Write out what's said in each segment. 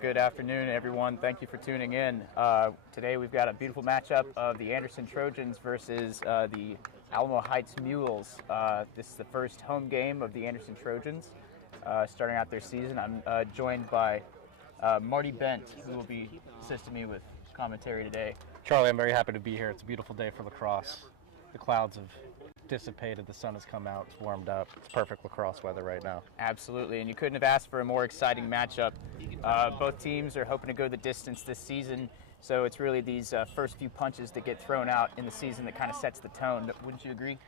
Good afternoon, everyone. Thank you for tuning in. Today we've got a beautiful matchup of the Anderson Trojans versus the Alamo Heights Mules. This is the first home game of the Anderson Trojans starting out their season. I'm joined by Marty Bent, who will be assisting me with commentary today. Charlie, I'm very happy to be here. It's a beautiful day for lacrosse. The clouds have dissipated, the sun has come out, it's warmed up. It's perfect lacrosse weather right now. Absolutely, and you couldn't have asked for a more exciting matchup. Both teams are hoping to go the distance this season, so it's really these first few punches that get thrown out in the season that kind of sets the tone. Wouldn't you agree?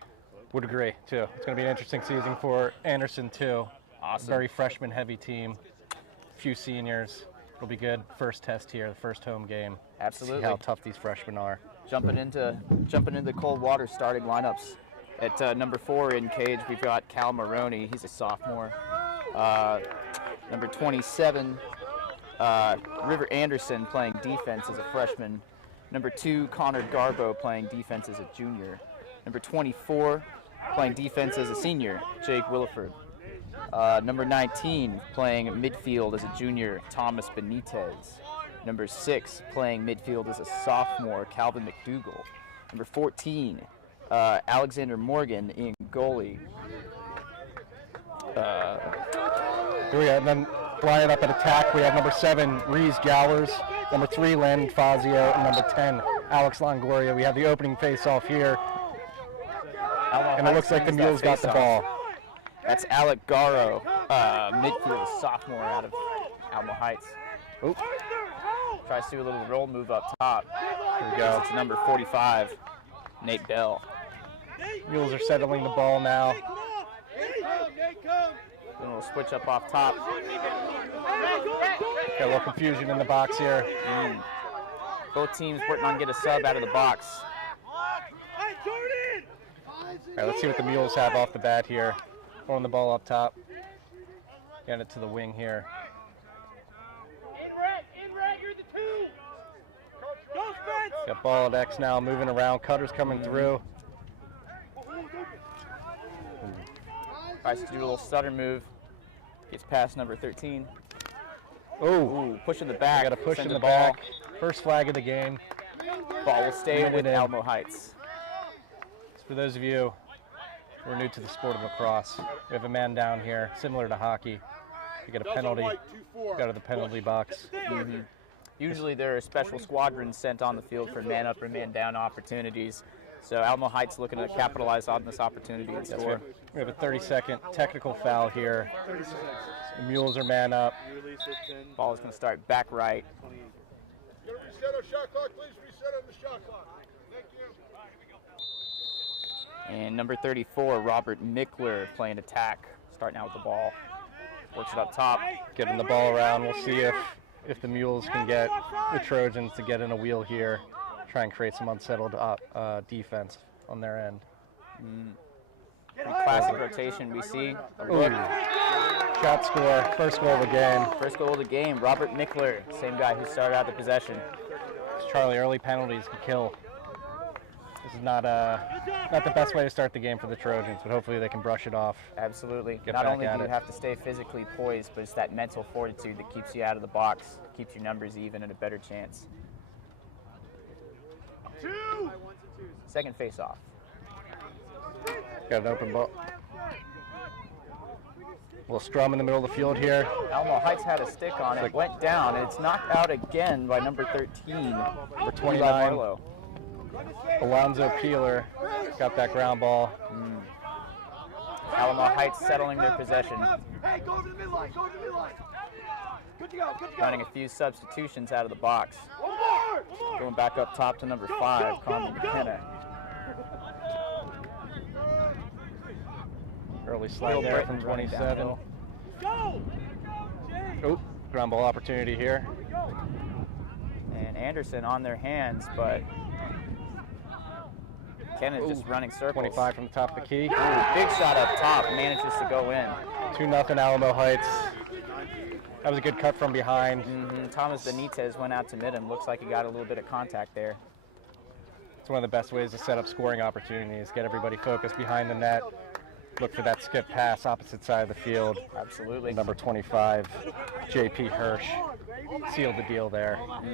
Would agree, too. It's going to be an interesting season for Anderson, too. Awesome. Very freshman-heavy team, few seniors. It'll be good. First test here, the first home game. Absolutely. See how tough these freshmen are. Jumping into the cold water starting lineups. At number 4 in cage, we've got Cal Maroney. He's a sophomore. Number 27, River Anderson playing defense as a freshman. Number 2, Connor Garbo playing defense as a junior. Number 24, playing defense as a senior, Jake Williford. Number 19, playing midfield as a junior, Thomas Benitez. Number 6, playing midfield as a sophomore, Calvin McDougall. Number 14, Alexander Morgan in goalie. And then lining up at attack, we have number 7, Reese Gowers, number 3, Landon Fazio, and number 10, Alex Longoria. We have the opening face-off here, and it looks like the Mules got the ball. That's Alec Garro, midfield sophomore out of Alamo Heights. Oop. Tries to do a little roll move up top. Here we go. It's number 45, Nate Bell. Mules are settling the ball now. Then we'll switch up off top. Got a little confusion in the box here. Both teams working on get a sub out of the box. All right, let's see what the Mules have off the bat here. Throwing the ball up top. Getting it to the wing here. Got ball at X now, moving around. Cutter's coming through. Tries to do a little stutter move. Gets past number 13. Ooh, push in the back. Got a push in the ball. back. First flag of the game. Ball will stay with Alamo Heights. So for those of you who are new to the sport of lacrosse, we have a man down here, similar to hockey. You get a penalty. Go to the penalty box. Usually there are special squadrons sent on the field for man-up or man-down opportunities. So Alamo Heights looking to capitalize on this opportunity and score. We have a 30-second technical foul here. The Mules are man up. Ball is going to start back right. Reset our shot clock, please. Reset on the shot clock. Thank you. And number 34, Robert Mickler playing attack. Starting out with the ball. Works it up top. Getting the ball around. We'll see if the Mules can get the Trojans to get in a wheel here. Try and create some unsettled defense on their end. Classic rotation we see. Shot score, first goal of the game. First goal of the game, Robert Mickler, same guy who started out the possession. Charlie, early penalties can kill. This is not the best way to start the game for the Trojans, but hopefully they can brush it off. Absolutely. Not only do you have to stay physically poised, but it's that mental fortitude that keeps you out of the box, keeps your numbers even and a better chance. Second face-off. Got an open ball. Little strum in the middle of the field here. Alamo Heights had a stick on it, went down, and it's knocked out again by number 13, number 29. Alonzo Peeler got that ground ball. Alamo Heights settling their possession. Running a few substitutions out of the box. Going back up top to number 5, Conley McKenna. Early slide there from 27. Oh, ground ball opportunity here. And Anderson on their hands, but McKenna's just running circles. 25 from the top of the key. Big shot up top, manages to go in. 2-0 Alamo Heights. That was a good cut from behind. Thomas Benitez went out to mid him. Looks like he got a little bit of contact there. It's one of the best ways to set up scoring opportunities. Get everybody focused behind the net. Look for that skip pass opposite side of the field. Absolutely. Number 25, J.P. Hirsch. sealed the deal there. From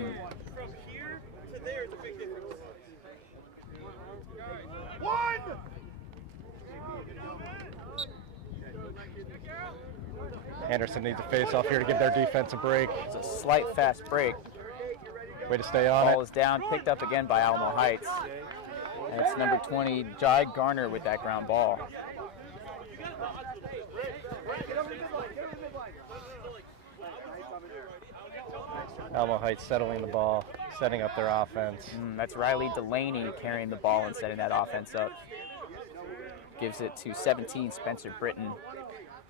here to there is a big difference. One! Anderson needs a face-off here to give their defense a break. It's a slight fast break. Way to stay on Ball it. is down, picked up again by Alamo Heights. And it's number 20, Jai Garner with that ground ball. Alamo Heights settling the ball, setting up their offense. That's Riley Delaney carrying the ball and setting that offense up. Gives it to 17, Spencer Britton.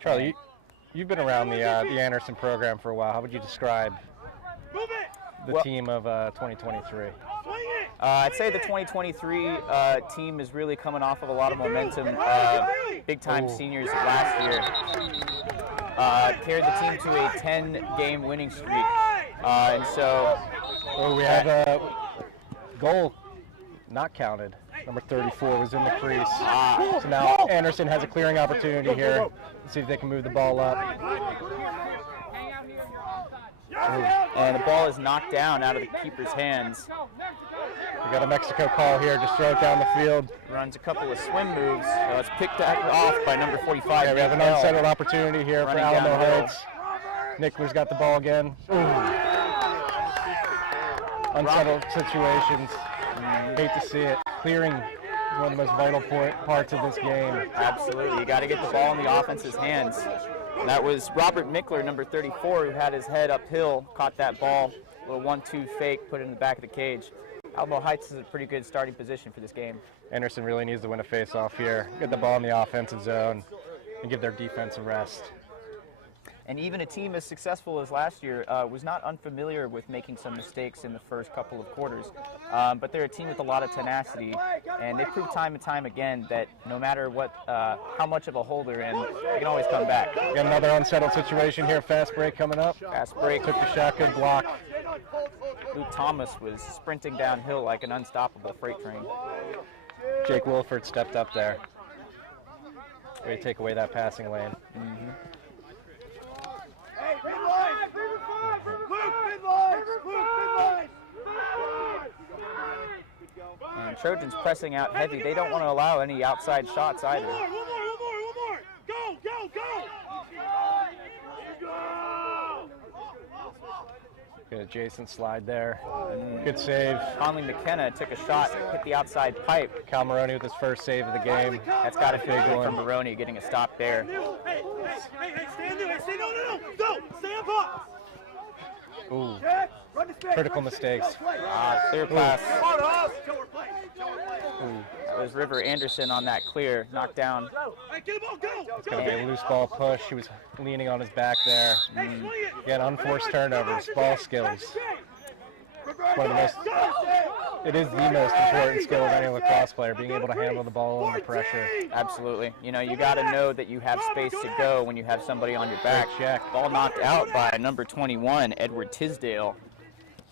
Charlie, you've been around the Anderson program for a while. How would you describe the team of 2023? I'd say the 2023 team is really coming off of a lot of momentum. Big-time seniors last year carried the team to a 10-game winning streak. And so... we have a goal not counted. Number 34 was in the crease. So now Anderson has a clearing opportunity here. Let's see if they can move the ball up. And the ball is knocked down out of the keeper's hands. We got a Mexico call here. Just throw it down the field. Runs a couple of swim moves. So it's picked off by number 45. Yeah, we have an unsettled opportunity here for Alamo Heights. Nickler's got the ball again. Unsettled situations. Hate to see it. Clearing is one of the most vital parts of this game. Absolutely. You got to get the ball in the offense's hands. And that was Robert Mickler, number 34, who had his head uphill, caught that ball. A little 1-2 fake, put it in the back of the cage. Alamo Heights is a pretty good starting position for this game. Anderson really needs to win a face-off here. Get the ball in the offensive zone and give their defense a rest. And even a team as successful as last year was not unfamiliar with making some mistakes in the first couple of quarters. But they're a team with a lot of tenacity, and they prove time and time again that no matter what, how much of a hole they're in, they can always come back. Got another unsettled situation here. Fast break coming up. Fast break. Took the shot, good block. Luke Thomas was sprinting downhill like an unstoppable freight train. Jake Wilford stepped up there. Way to take away that passing lane. Hey, mid line! Luke, mid line! Luke, mid line! And Trojans pressing out heavy. They don't want to allow any outside shots either. One more! Go! Good adjacent slide there. Good save. Conley McKenna took a shot, hit the outside pipe. Cal Maroney with his first save of the game. That's got to feel good for Maroney getting a stop there. Hey, stand there. Stay, no. Go. Stay on box. Ooh. Critical mistakes. Clear pass. Show her play. That was River Anderson on that clear, knocked down. Hey, get the ball, go. It's going to be a loose ball push. He was leaning on his back there. Again, unforced turnovers, ball skills. One of the most, it is the most important skill of any lacrosse player, being able to handle the ball under pressure. Absolutely. You know, you got to know that you have space to go when you have somebody on your back. Check. Ball knocked out by number 21, Edward Tisdale.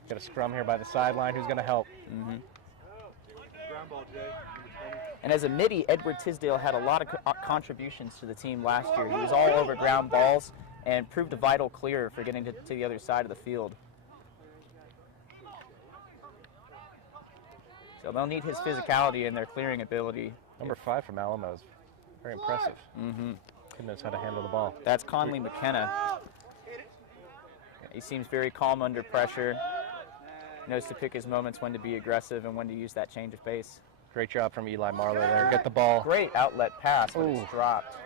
Got a scrum here by the sideline. Who's going to help? And as a midi, Edward Tisdale had a lot of contributions to the team last year. He was all over ground balls and proved a vital clear for getting to the other side of the field. So they'll need his physicality and their clearing ability. Number 5 from Alamo is very impressive. He knows how to handle the ball. That's Conley McKenna. He seems very calm under pressure. Knows to pick his moments when to be aggressive and when to use that change of pace. Great job from Eli Marlowe there. Get the ball. Great outlet pass, but it's dropped.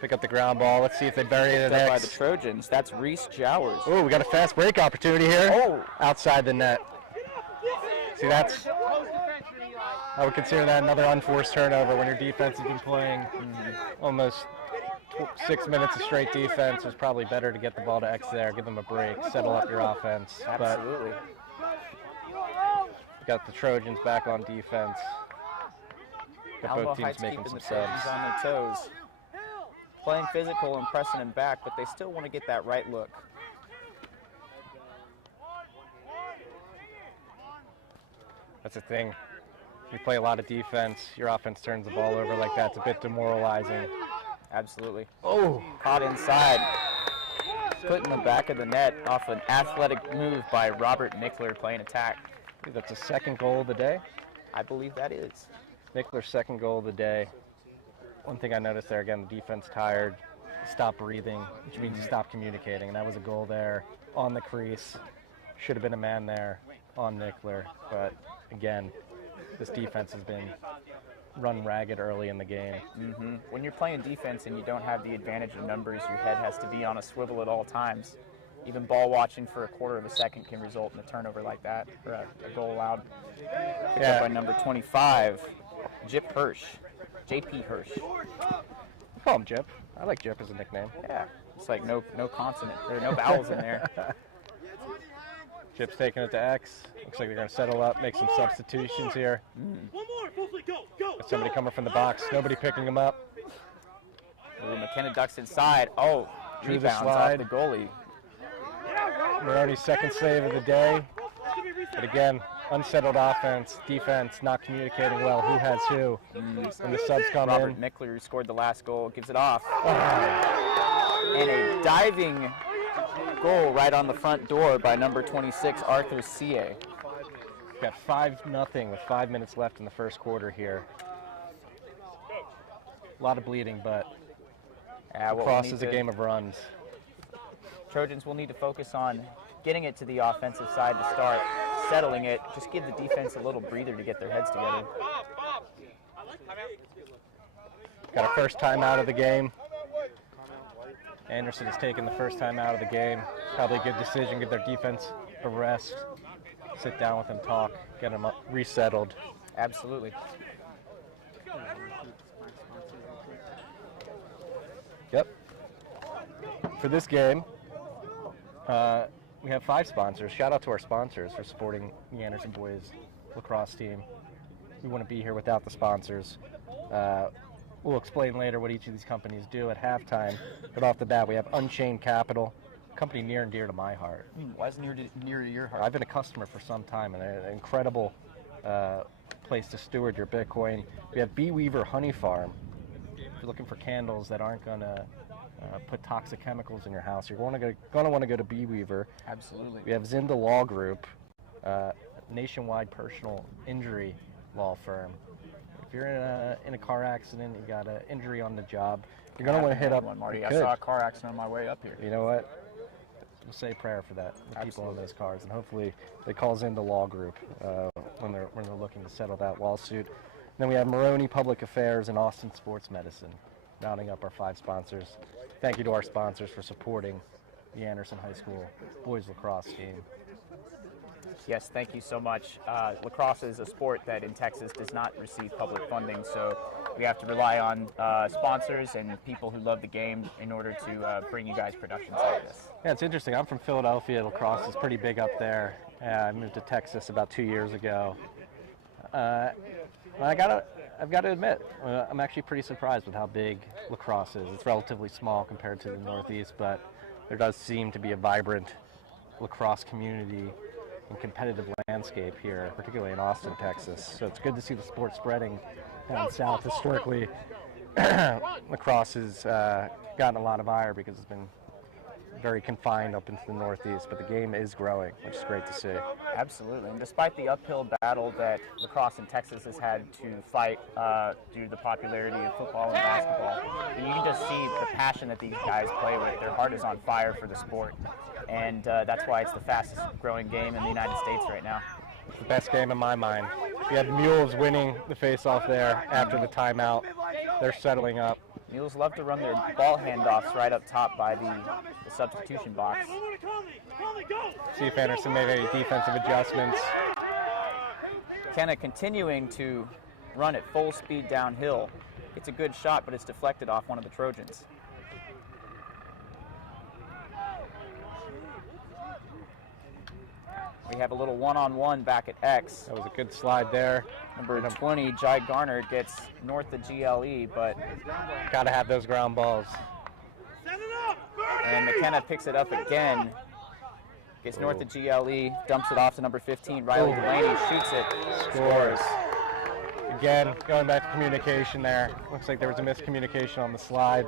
Pick up the ground ball. Let's see if they bury it By next. the Trojans. That's Reese Jowers. Oh, we got a fast break opportunity here. Oh. Outside the net. See, that's, I would consider that another unforced turnover when your defense has been playing almost 6 minutes of straight defense. It was probably better to get the ball to X there, give them a break, settle up your offense. Absolutely. But got the Trojans back on defense. Got Alamo both teams Heights making keeping some the Trojans subs. on their toes. Playing physical and pressing them back, but they still want to get that right look. That's the thing. You play a lot of defense, your offense turns the ball over like that. It's a bit demoralizing. Absolutely. Oh, Caught inside. put in the back of the net off an athletic move by Robert Nickler playing attack. I believe that's the second goal of the day. I believe that is. Nickler's second goal of the day. One thing I noticed there, again, the defense tired, stopped breathing, which means you stop communicating, and that was a goal there on the crease. Should have been a man there on Nickler, but again, this defense has been run ragged early in the game. When you're playing defense and you don't have the advantage of numbers, your head has to be on a swivel at all times. Even ball watching for a quarter of a second can result in a turnover like that, or a goal allowed. Picked up by number 25, Jip Hirsch. JP Hirsch. Call him Jip. I like Jip as a nickname. Yeah, it's like no consonant, there are no vowels in there. Jip's taking it to X. Looks like they're going to settle up, make some substitutions here. One more, go. Somebody coming from the box, nobody picking him up. Ooh, McKenna ducks inside. Oh, Through the rebounds slide. off the goalie. Maroney's second save of the day. But again, unsettled offense, defense, not communicating well. Who has who? When the subs come Robert in. Nickler, who scored the last goal, gives it off. And a diving goal right on the front door by number 26, Arthur C.A. Got 5-0 with 5 minutes left in the first quarter here. A lot of bleeding, but lacrosse is a game of runs. Trojans will need to focus on getting it to the offensive side to start, settling it. Just give the defense a little breather to get their heads together. Got a first time out of the game. Anderson has taken the first time out of the game. Probably a good decision, give their defense a rest. Sit down with them, talk, get them resettled. Absolutely. Yep. For this game, we have 5 sponsors. Shout out to our sponsors for supporting the Anderson boys lacrosse team. We wouldn't be here without the sponsors. We'll explain later what each of these companies do at halftime. But off the bat, we have Unchained Capital, a company near and dear to my heart. Why is it near to your heart? I've been a customer for some time, and an incredible place to steward your Bitcoin. We have Bee Weaver Honey Farm. If you're looking for candles that aren't going to put toxic chemicals in your house, you're going to want to go to Bee Weaver. Absolutely. We have Zinda Law Group, nationwide personal injury law firm. If you're in a car accident, you got an injury on the job, you're going to want to hit up one, Marty. you I could. saw a car accident on my way up here. You know what? We'll say a prayer for that, the people on those cars, and hopefully they calls in the law group when they're looking to settle that lawsuit. And then we have Maroney Public Affairs and Austin Sports Medicine, rounding up our 5 sponsors. Thank you to our sponsors for supporting the Anderson High School boys lacrosse team. Yes, thank you so much. Lacrosse is a sport that in Texas does not receive public funding, so we have to rely on sponsors and people who love the game in order to bring you guys productions like this. Yeah, it's interesting. I'm from Philadelphia. Lacrosse is pretty big up there. I moved to Texas about 2 years ago. I've got to admit, I'm actually pretty surprised with how big lacrosse is. It's relatively small compared to the Northeast, but there does seem to be a vibrant lacrosse community and competitive landscape here, particularly in Austin, Texas. So it's good to see the sport spreading down south. Historically, lacrosse has gotten a lot of ire because it's been very confined up into the Northeast, but the game is growing, which is great to see. Absolutely, and despite the uphill battle that lacrosse in Texas has had to fight due to the popularity of football and basketball, and you can just see the passion that these guys play with. Their heart is on fire for the sport, and that's why it's the fastest growing game in the United States right now. It's the best game in my mind. We had Mules winning the face-off there after the timeout. They're settling up. Mules love to run their ball handoffs right up top by the substitution box. See if Anderson made any defensive adjustments. Kenna continuing to run at full speed downhill. It's a good shot, but it's deflected off one of the Trojans. We have a little one-on-one back at X. That was a good slide there. Number 20, Jai Garner, gets north of GLE, but got to have those ground balls. And McKenna picks it up again. Gets north of GLE, dumps it off to number 15, Riley Delaney, shoots it, scores. Again, going back to communication there. Looks like there was a miscommunication on the slide.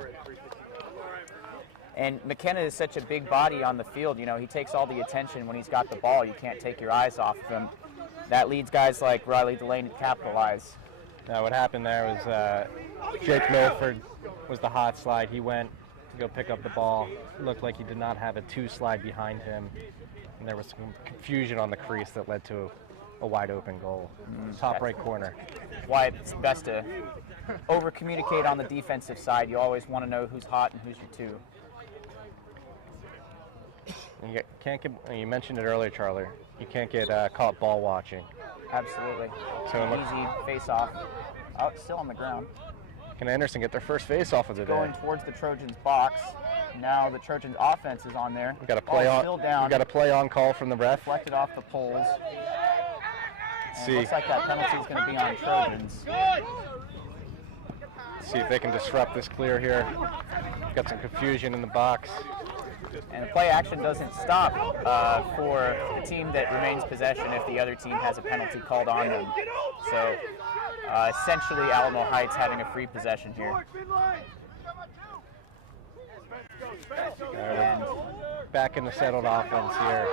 And McKenna is such a big body on the field. You know, he takes all the attention when he's got the ball. You can't take your eyes off of him. That leads guys like Riley Delaney to capitalize. Now what happened there was Jake Milford was the hot slide. He went to go pick up the ball. It looked like he did not have a 2 slide behind him. And there was some confusion on the crease that led to a wide open goal. Top right corner. Why it's best to over communicate on the defensive side. You always want to know who's hot and who's your 2. You can't get, you mentioned it earlier, Charlie. You can't get caught ball watching. Absolutely. So An easy face-off. Oh, it's still on the ground. Can Anderson get their first face-off of the day? Going towards the Trojans' box. Now the Trojans' offense is on there. We got a play on. Still down. We got a play on call from the ref. Deflected off the poles. And See. It looks like that penalty is going to be on Trojans. See if they can disrupt this clear here. Got some confusion in the box. And the play action doesn't stop for the team that remains possession if the other team has a penalty called on them. So essentially Alamo Heights having a free possession here. And Back in the settled offense here.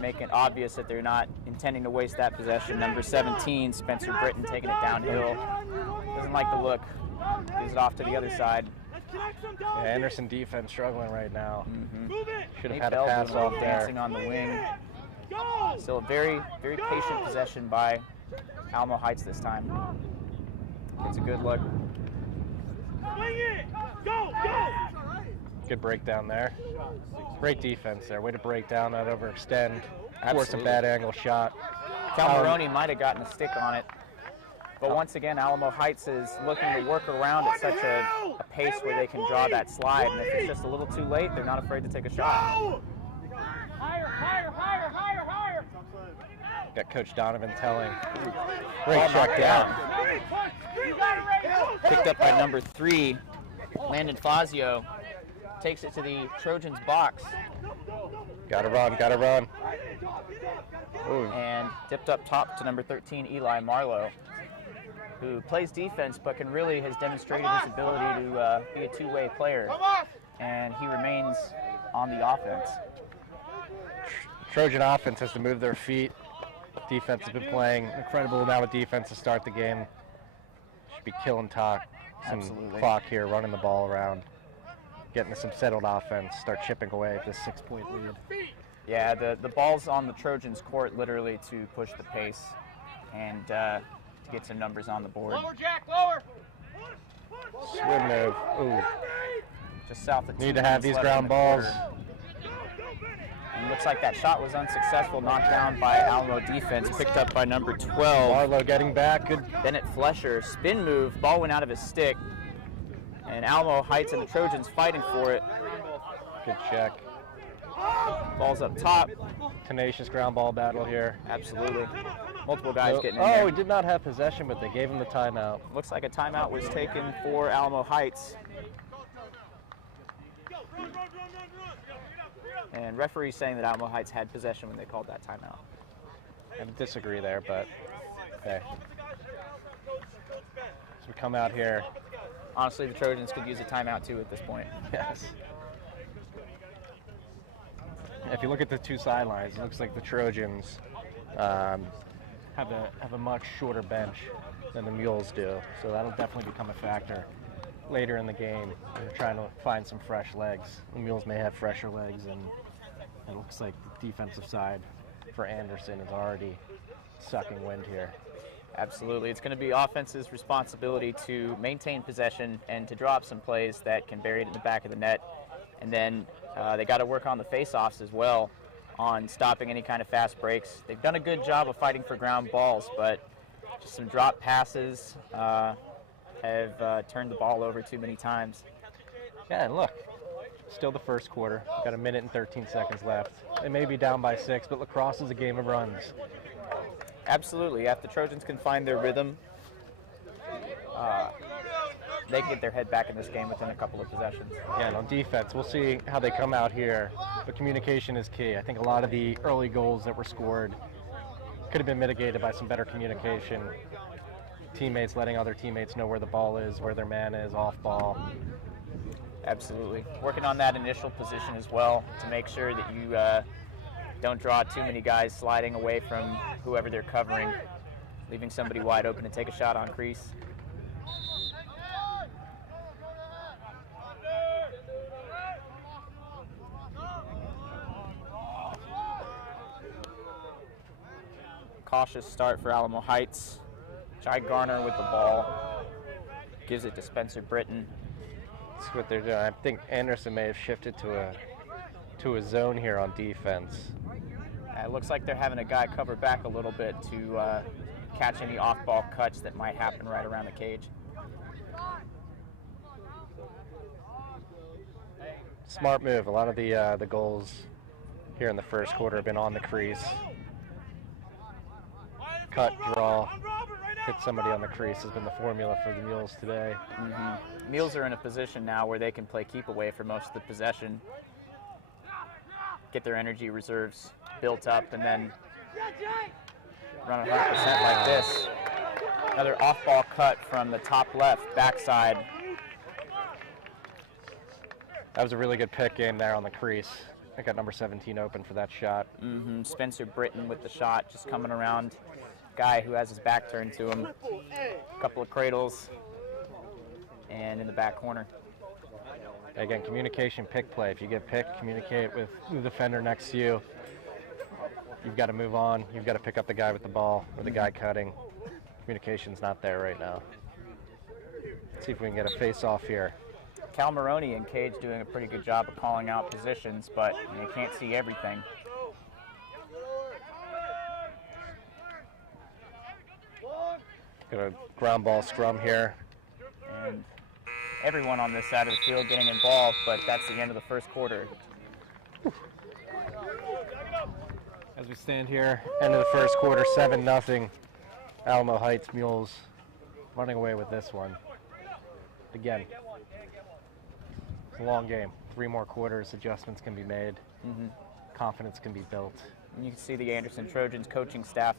making it obvious that they're not intending to waste that possession. Number 17, Spencer Britton, taking it downhill. Doesn't like the look. Gives it off to the other side. Yeah, Anderson defense struggling right now. Should have Nate had a Bell pass doing a off little there. dancing on the wing. Still a very, very patient possession by Alamo Heights this time. Gets a good look. Good breakdown there. Great defense there. Way to break down, not overextend. Force a Absolutely. bad angle shot. Calmaroni might have gotten a stick on it. But once again, Alamo Heights is looking to work around at such a pace where they can draw that slide. And if it's just a little too late, they're not afraid to take a shot. Got Coach Donovan telling. Great Ball check knocked down. Picked up by number 3, Landon Fazio. Takes it to the Trojans' box. Gotta run, gotta run. Ooh. And dipped up top to number 13, Eli Marlowe, who plays defense but has demonstrated his ability to be a 2-way player. And he remains on the offense. Trojan offense has to move their feet. Defense has been playing an incredible amount of defense to start the game. Should be killing some Absolutely. clock here, running the ball around, getting to some settled offense, start chipping away at this 6-point lead. Yeah, the ball's on the Trojans' court literally to push the pace and to get some numbers on the board. Swim move. Ooh. Just south of 2 Need to have minutes these left in ground the balls. quarter. And looks like that shot was unsuccessful, knocked down by Alamo defense, picked up by number 12. Marlowe getting back. Good. Bennett Flesher, spin move, ball went out of his stick. And Alamo Heights and the Trojans fighting for it. Good check. Ball's up top. Tenacious ground ball battle here. Absolutely. Multiple guys getting in Oh, there. he did not have possession, but they gave him the timeout. Looks like a timeout was taken for Alamo Heights. And referee saying that Alamo Heights had possession when they called that timeout. I disagree there, but okay. So we come out here. Honestly, the Trojans could use a timeout too at this point. Yes. If you look at the two sidelines, it looks like the Trojans have a much shorter bench than the Mules do. So that'll definitely become a factor later in the game. They're trying to find some fresh legs. The Mules may have fresher legs, and it looks like the defensive side for Anderson is already sucking wind here. Absolutely. It's going to be offense's responsibility to maintain possession and to draw up some plays that can bury it in the back of the net. And then they got to work on the face-offs as well, on stopping any kind of fast breaks. They've done a good job of fighting for ground balls, but just some drop passes have turned the ball over too many times. Yeah, and look, still the first quarter. Got a minute and 13 seconds left. They may be down by 6, but lacrosse is a game of runs. Absolutely. If the Trojans can find their rhythm, they can get their head back in this game within a couple of possessions. Yeah, and on defense, we'll see how they come out here. But communication is key. I think a lot of the early goals that were scored could have been mitigated by some better communication. Teammates letting other teammates know where the ball is, where their man is, off ball. Absolutely. Working on that initial position as well to make sure that you don't draw too many guys sliding away from whoever they're covering, leaving somebody wide open to take a shot on crease. Cautious start for Alamo Heights. Jai Garner with the ball. Gives it to Spencer Britton. That's what they're doing. I think Anderson may have shifted to a zone here on defense. It looks like they're having a guy cover back a little bit to catch any off-ball cuts that might happen right around the cage. Smart move. A lot of the goals here in the first quarter have been on the crease. Cut, draw, hit somebody on the crease has been the formula for the Mules today. Mules are in a position now where they can play keep away for most of the possession, get their energy reserves built up, and then run 100% like this. Another off-ball cut from the top left, backside. That was a really good pick game there on the crease. I got number 17 open for that shot. Spencer Britton with the shot, just coming around. Guy who has his back turned to him. A couple of cradles, and in the back corner. Again, communication, pick play. If you get picked, communicate with the defender next to you. You've got to move on. You've got to pick up the guy with the ball or the guy cutting. Communication's not there right now. Let's see if we can get a face-off here. Cal Maroney and Cage doing a pretty good job of calling out positions, but you can't see everything. Got a ground ball scrum here. And everyone on this side of the field getting involved, but that's the end of the first quarter. As we stand here, end of the first quarter, 7-0. Alamo Heights Mules running away with this one. Again, it's a long game. 3 more quarters, adjustments can be made. Confidence can be built. And you can see the Anderson Trojans coaching staff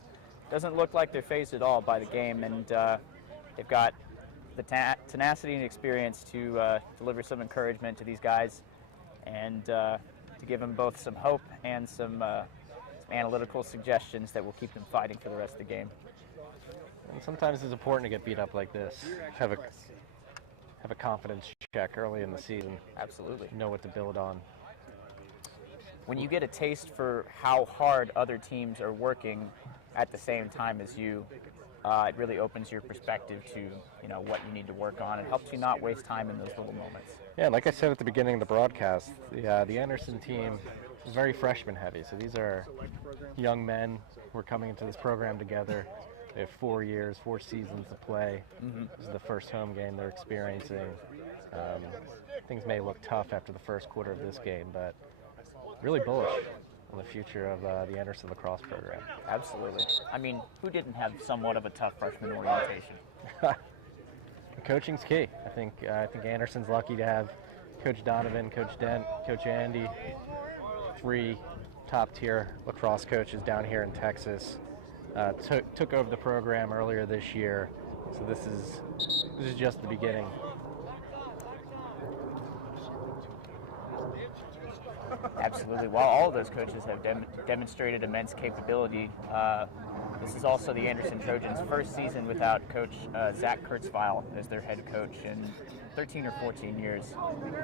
doesn't look like they're phased at all by the game, and they've got the tenacity and experience to deliver some encouragement to these guys and to give them both some hope and some analytical suggestions that will keep them fighting for the rest of the game. And sometimes it's important to get beat up like this. Have a confidence check early in the season. Absolutely. Know what to build on. When you get a taste for how hard other teams are working at the same time as you, it really opens your perspective to what you need to work on. It helps you not waste time in those little moments. Yeah, like I said at the beginning of the broadcast, the Anderson team is very freshman heavy. So these are young men who are coming into this program together. They have 4 years, 4 seasons to play. This is the first home game they're experiencing. Things may look tough after the first quarter of this game, but really bullish on the future of the Anderson lacrosse program. Absolutely. I mean, who didn't have somewhat of a tough freshman orientation? Coaching's key. I think Anderson's lucky to have Coach Donovan, Coach Dent, Coach Andy, 3 top-tier lacrosse coaches down here in Texas. Took over the program earlier this year, so this is just the beginning. Absolutely. While all of those coaches have demonstrated immense capability, this is also the Anderson Trojans' first season without Coach Zach Kurtzweil as their head coach in 13 or 14 years.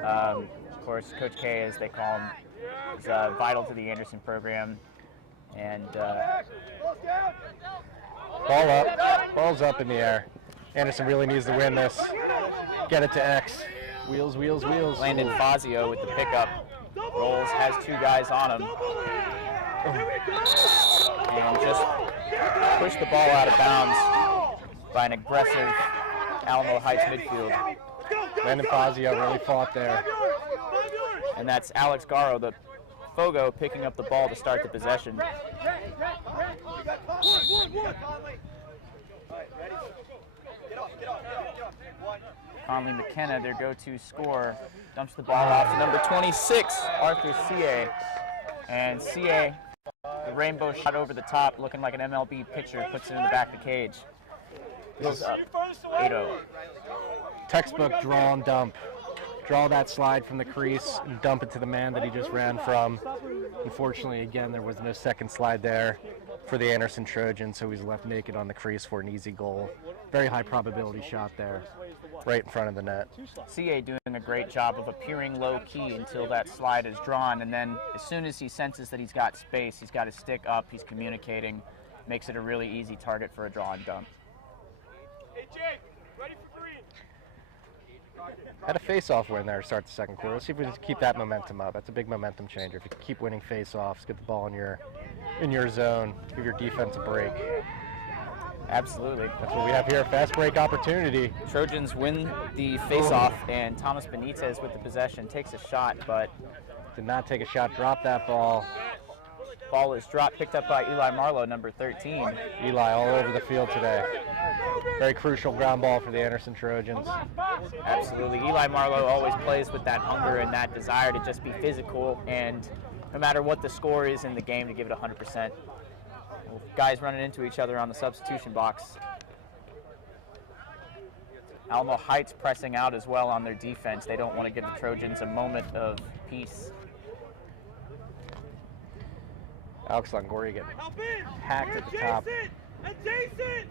Of course, Coach K, as they call him, is vital to the Anderson program. And ball up, ball's up in the air. Anderson really needs to win this. Get it to X. Wheels, wheels, wheels. Landon Fazio with the pickup. Rolls, has 2 guys on him. And just pushed the ball out of bounds by an aggressive Alamo Heights midfield. Landon Fazio really fought there. And that's Alex Garro, the Fogo, picking up the ball to start the possession. Conley McKenna, their go-to scorer, dumps the ball off to number 26, Arthur CA. And CA, the rainbow shot over the top, looking like an MLB pitcher, puts it in the back of the cage. Goes up 8-0. Textbook draw and dump. draw that slide from the crease and dump it to the man that he just ran from. Unfortunately, again, there was no second slide there for the Anderson Trojans, so he's left naked on the crease for an easy goal. Very high probability shot there, right in front of the net. CA doing a great job of appearing low-key until that slide is drawn, and then as soon as he senses that he's got space, he's got his stick up, he's communicating, makes it a really easy target for a draw and dump. Hey, Jake, ready for green. Had a face-off win there to start the second quarter. Let's see if we can keep that momentum up. That's a big momentum changer. If you keep winning face-offs, get the ball in your zone, give your defense a break. Absolutely. That's what we have here, fast break opportunity. Trojans win the face-off, and Thomas Benitez with the possession takes a shot, but did not take a shot, drop that ball. Ball is dropped, picked up by Eli Marlowe, number 13. Eli all over the field today. Very crucial ground ball for the Anderson Trojans. Absolutely. Eli Marlowe always plays with that hunger and that desire to just be physical, and no matter what the score is in the game, to give it 100%. Guys running into each other on the substitution box. Alamo Heights pressing out as well on their defense. They don't want to give the Trojans a moment of peace. Alex Longoria getting hacked at the top. Adjacent!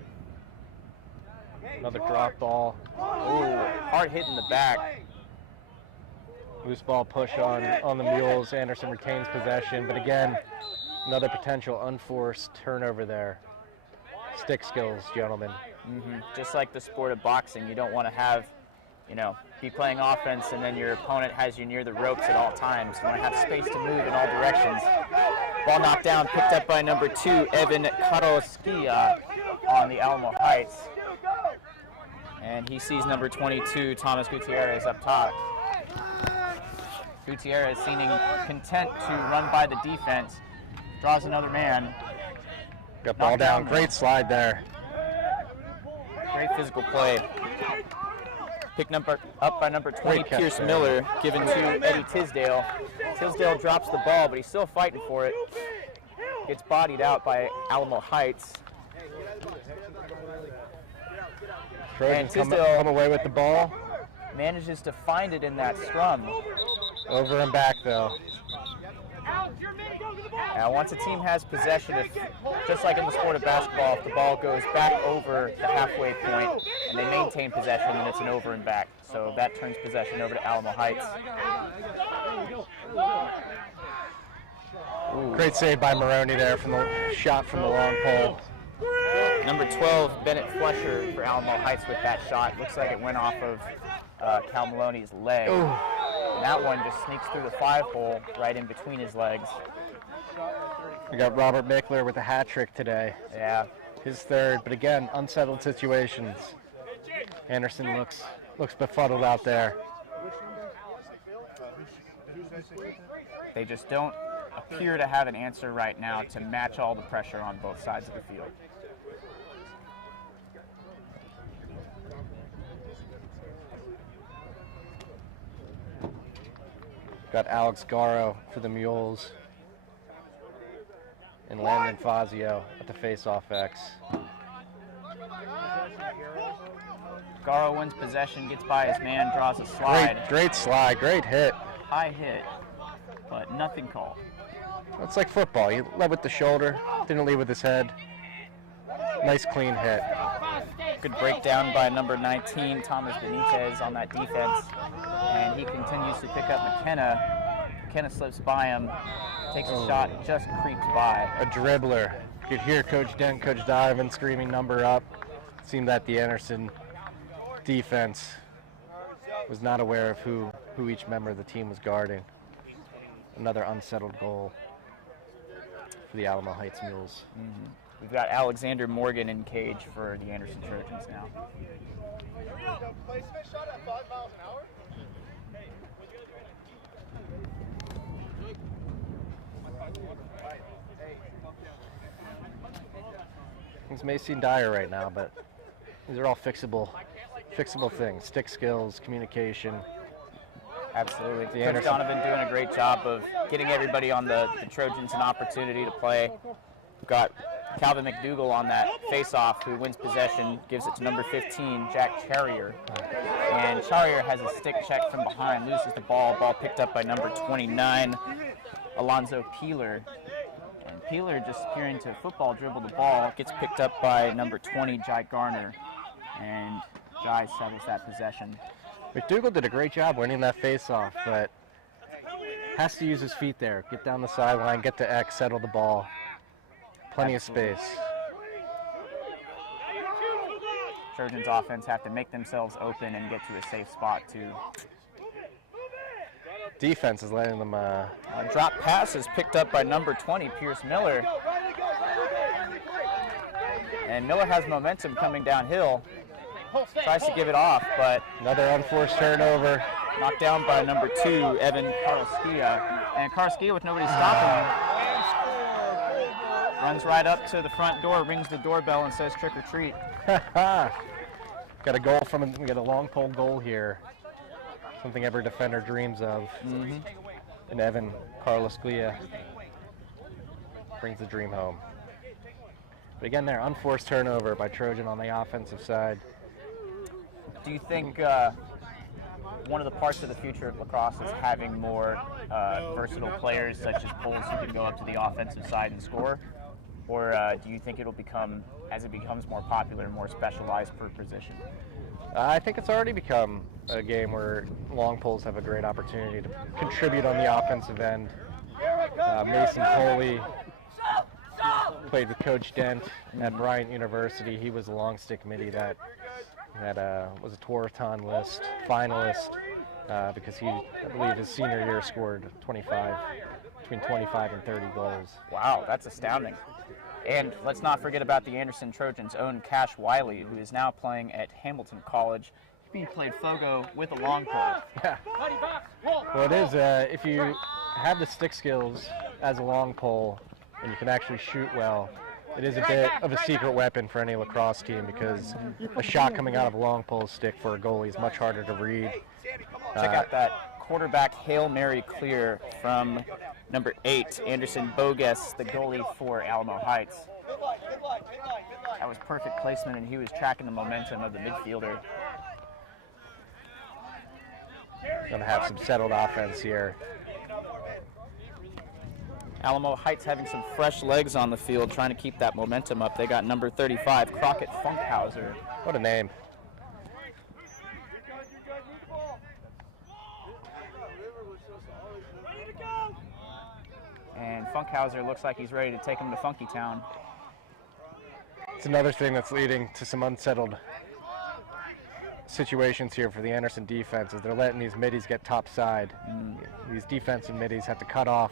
Another drop ball. Ooh, hard hit in the back. Loose ball push on the Mules. Anderson retains possession, but again, another potential unforced turnover there. Stick skills, gentlemen. Just like the sport of boxing, you don't want to have, be playing offense and then your opponent has you near the ropes at all times. You want to have space to move in all directions. Ball knocked down, picked up by number 2, Evan Karoskia on the Alamo Heights. And he sees number 22, Thomas Gutierrez, up top. Gutierrez seeming content to run by the defense. Draws another man. Got ball down. Great slide there. Great physical play. Picked up by number 20, Pierce Miller, given to Eddie Tisdale. Tisdale drops the ball, but he's still fighting for it. Gets bodied out by Alamo Heights. Trojans come away with the ball. Manages to find it in that scrum. Over and back, though. Now, once a team has possession, just like in the sport of basketball, if the ball goes back over the halfway point and they maintain possession, then it's an over and back. So that turns possession over to Alamo Heights. Ooh. Great save by Maroney there from the shot from the long pole. Number 12, Bennett Fletcher for Alamo Heights with that shot. Looks like it went off of Cal Maloney's leg. Ooh. And that one just sneaks through the 5-hole right in between his legs. We got Robert Mickler with a hat trick today. Yeah. His third, but again, unsettled situations. Anderson looks befuddled out there. They just don't appear to have an answer right now to match all the pressure on both sides of the field. Got Alex Garro for the Mules. And Landon Fazio at the face-off X. Garro wins possession, gets by his man, draws a slide. Great slide, great hit. High hit, but nothing called. It's like football. He led with the shoulder, didn't lead with his head. Nice clean hit. Good breakdown by number 19, Thomas Benitez, on that defense. And he continues to pick up McKenna. McKenna slips by him, takes a shot, just creeps by. A dribbler. You could hear Coach Dent, Coach Donovan screaming number up. It seemed that the Anderson defense was not aware of who each member of the team was guarding. Another unsettled goal for the Alamo Heights Mules. We've got Alexander Morgan in cage for the Anderson Trojans now. Placement shot at 5 miles an hour? Things may seem dire right now, but these are all fixable things. Stick skills, communication. Absolutely. Coach Donovan doing a great job of getting everybody on the Trojans an opportunity to play. We've got Calvin McDougal on that face-off, who wins possession, gives it to number 15, Jack Charrier. And Charrier has a stick check from behind, loses the ball. Ball picked up by number 29, Alonzo Peeler. And Peeler, just appearing to football dribble the ball, gets picked up by number 20, Jai Garner. And Jai settles that possession. McDougal did a great job winning that face-off, but has to use his feet there. Get down the sideline, get to X, settle the ball. Plenty of space. Trojans offense have to make themselves open and get to a safe spot too. Defense is letting them. A drop pass is picked up by number 20, Pierce Miller. And Miller has momentum coming downhill. Tries to give it off, but Another unforced turnover. knocked down by number 2, Evan Karlskia. And Karlskia, with nobody stopping him, runs right up to the front door, rings the doorbell, and says trick or treat. Got a goal from him. We got a long pole goal here. Something every defender dreams of. And Evan Karlskia brings the dream home. But again, there, unforced turnover by Trojan on the offensive side. Do you think one of the parts of the future of lacrosse is having more versatile players, such as poles who can go up to the offensive side and score? Or do you think it'll become, as it becomes more popular, more specialized per position? I think it's already become a game where long poles have a great opportunity to contribute on the offensive end. Mason Coley played with Coach Dent at Bryant University. He was a long stick midi that was a Tourathon list finalist because he, I believe, his senior year scored between 25 and 30 goals. Wow, that's astounding. And let's not forget about the Anderson Trojans' own Cash Wiley, who is now playing at Hamilton College. He played Fogo with a long pole. Yeah. Well, it is, if you have the stick skills as a long pole and you can actually shoot well, it is a bit of a secret weapon for any lacrosse team because a shot coming out of a long pole stick for a goalie is much harder to read. Check out that quarterback Hail Mary clear from number 8, Anderson Bogus, the goalie for Alamo Heights. That was perfect placement, and he was tracking the momentum of the midfielder. Going to have some settled offense here. Alamo Heights having some fresh legs on the field, trying to keep that momentum up. They got number 35, Crockett Funkhauser. What a name. And Funkhauser looks like he's ready to take him to Funky Town. It's another thing that's leading to some unsettled situations here for the Anderson defense, is they're letting these middies get top side. These defensive middies have to cut off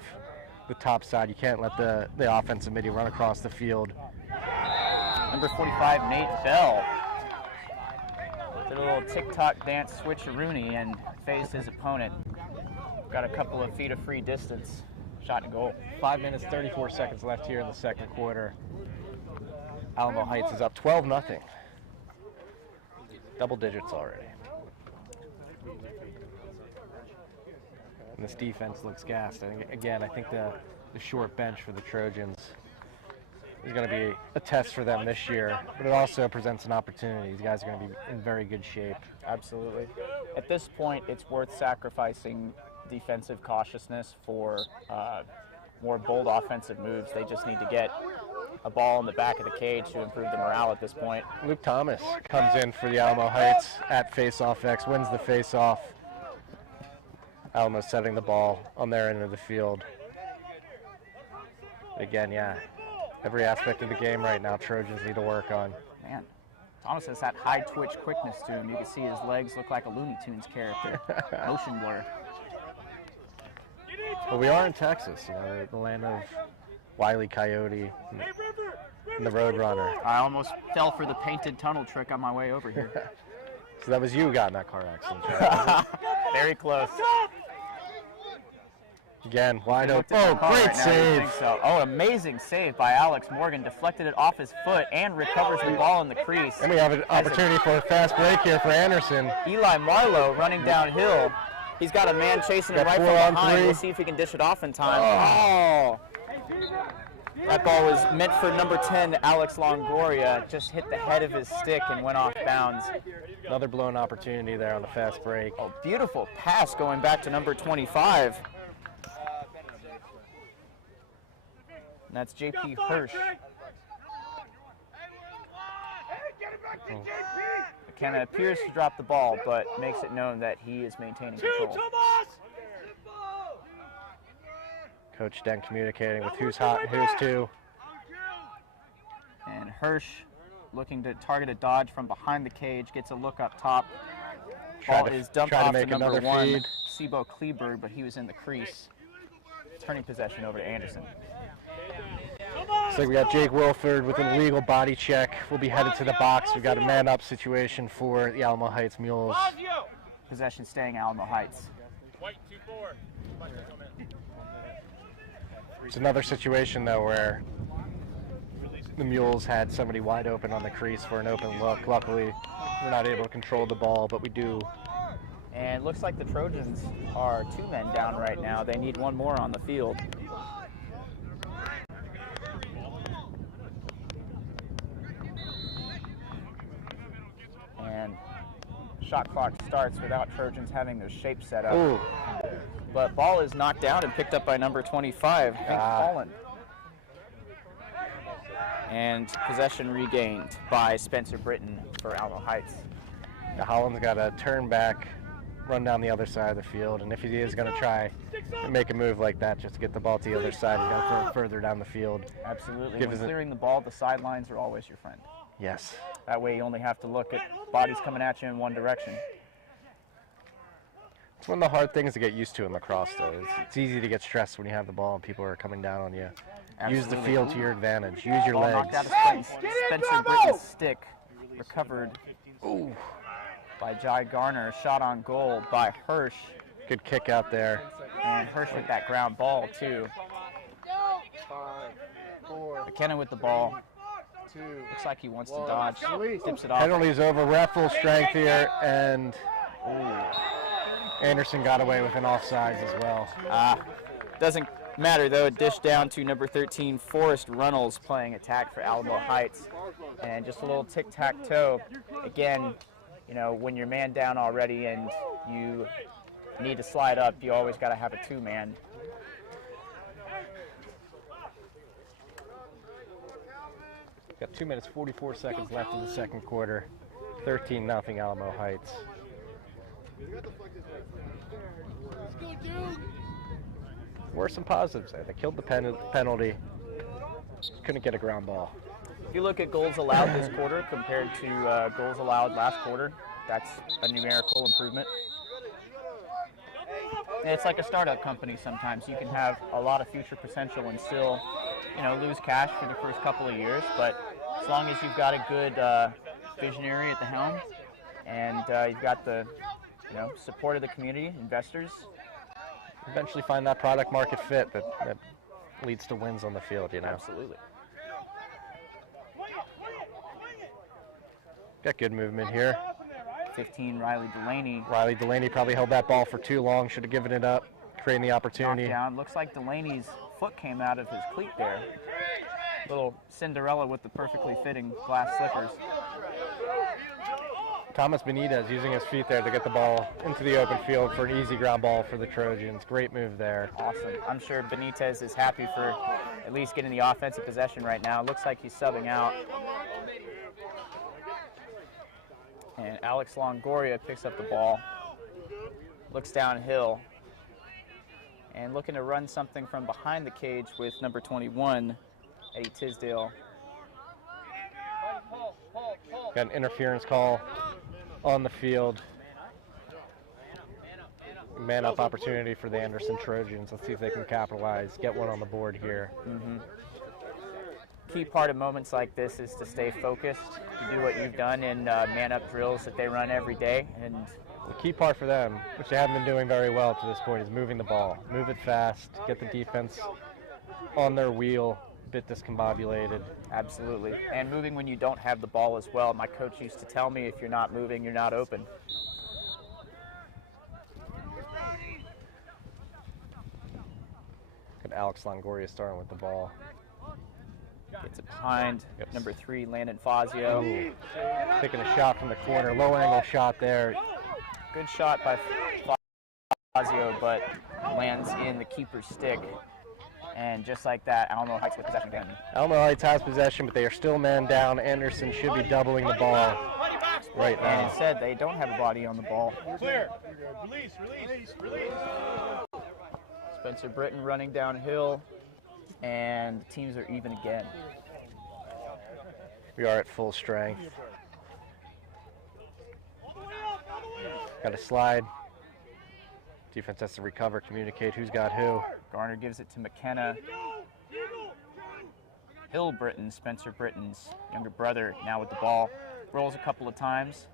the top side. You can't let the offensive midi run across the field. Number 45, Nate Bell. Did a little TikTok dance switcheroony and phased his opponent. Got a couple of feet of free distance. Shot and goal. 5 minutes, 34 seconds left here in the second quarter. Alamo Heights is up 12-0. Double digits already. And this defense looks gassed. Again, I think the short bench for the Trojans is going to be a test for them this year, but it also presents an opportunity. These guys are going to be in very good shape. Absolutely. At this point, it's worth sacrificing defensive cautiousness for more bold offensive moves. They just need to get a ball in the back of the cage to improve the morale at this point. Luke Thomas comes in for the Alamo Heights at face-off X, wins the face-off. Alamo setting the ball on their end of the field. Again, yeah, every aspect of the game right now Trojans need to work on. Man, Thomas has that high twitch quickness to him. You can see his legs look like a Looney Tunes character. Motion blur. Well, we are in Texas, the land of Wile E. Coyote and the Roadrunner. I almost fell for the painted tunnel trick on my way over here. So that was you who got in that car accident, right? Very close. Again, wide open. Oh, great save. So. Oh, amazing save by Alex Morgan. Deflected it off his foot and recovers the ball in the crease. And we have an opportunity for a fast break here for Anderson. Eli Marlowe running downhill. He's got a man chasing him right from behind. We'll see if he can dish it off in time. Oh. That ball was meant for number 10, Alex Longoria. Just hit the head of his stick and went off bounds. Another blown opportunity there on the fast break. Oh, beautiful pass going back to number 25. And that's JP Hirsch. McKenna appears to drop the ball, but makes it known that he is maintaining control. Coach then communicating with who's hot and who's two. And Hirsch looking to target a dodge from behind the cage, gets a look up top. Ball is dumped off to number 1, Sibo Kleberg, but he was in the crease. Turning possession over to Anderson. So we got Jake Wilford with an illegal body check. We'll be headed to the box. We've got a man-up situation for the Alamo Heights Mules. Possession staying Alamo Heights. It's another situation, though, where the Mules had somebody wide open on the crease for an open look. Luckily, we're not able to control the ball, but we do. And looks like the Trojans are 2 men down right now. They need 1 more on the field. And shot clock starts without Trojans having their shape set up. Ooh. But ball is knocked down and picked up by number 25, Hank Holland. And possession regained by Spencer Britton for Alamo Heights. Now Holland's got to turn back, run down the other side of the field, and if he is going to try and make a move like that just to get the ball to the other side, he's got to throw it further down the field. Absolutely. When clearing the ball, the sidelines are always your friend. Yes. That way you only have to look at bodies coming at you in one direction. It's one of the hard things to get used to in lacrosse, though. It's easy to get stressed when you have the ball and people are coming down on you. Absolutely. Use the field to your advantage. Use your ball legs. Knocked out of space. Spencer Britton's stick recovered by Jai Garner. Shot on goal by Hirsch. Good kick out there. And Hirsch with that ground ball, too. McKenna with the ball. Looks like he wants to dodge. Tips it off. Penalties over. Ref full strength here, and Anderson got away with an offsides as well. Doesn't matter, though. A dish down to number 13, Forrest Runnels, playing attack for Alamo Heights. And just a little tic-tac-toe. Again, you know, when you're man down already and you need to slide up, you always got to have a 2-man. Got 2 minutes, 44 seconds left in the second quarter. 13-0 Alamo Heights. Were some positives there. They killed the penalty. Couldn't get a ground ball. If you look at goals allowed this quarter compared to goals allowed last quarter, that's a numerical improvement. And it's like a startup company sometimes. You can have a lot of future potential and still, you know, lose cash for the first couple of years, but as long as you've got a good visionary at the helm and you've got the, you know, support of the community, investors, eventually find that product market fit that leads to wins on the field, you know. Absolutely. Got good movement here. 15, Riley Delaney. Riley Delaney probably held that ball for too long, should have given it up, creating the opportunity. Knocked down. Looks like Delaney's foot came out of his cleat there. Little Cinderella with the perfectly fitting glass slippers. Thomas Benitez using his feet there to get the ball into the open field for an easy ground ball for the Trojans. Great move there. Awesome. I'm sure Benitez is happy for at least getting the offensive possession right now. Looks like he's subbing out. And Alex Longoria picks up the ball. Looks downhill. And looking to run something from behind the cage with number 21, Eddie Tisdale. Got an interference call on the field. Man-up opportunity for the Anderson Trojans. Let's see if they can capitalize, get one on the board here. Key part of moments like this is to stay focused. You do what you've done in man-up drills that they run every day. And the key part for them, which they haven't been doing very well to this point, is moving the ball. Move it fast, get the defense on their wheel, a bit discombobulated. Absolutely. And moving when you don't have the ball as well. My coach used to tell me if you're not moving, you're not open. Got Alex Longoria starting with the ball. Gets it behind number 3, Landon Fazio. Ooh. Taking a shot from the corner, low angle shot there. Good shot by Fazio, but lands in the keeper's stick. And just like that, Alamo Heights with possession again. Alamo Heights has possession, but they are still man down. Anderson should be doubling the ball right And now. instead, they don't have a body on the ball. Clear. Release, release, release. Spencer Britton running downhill, and the teams are even again. We are at full strength. Got to slide. Defense has to recover, communicate who's got who. Garner gives it to McKenna. Hill Britton, Spencer Britton's younger brother, now with the ball. Rolls a couple of times.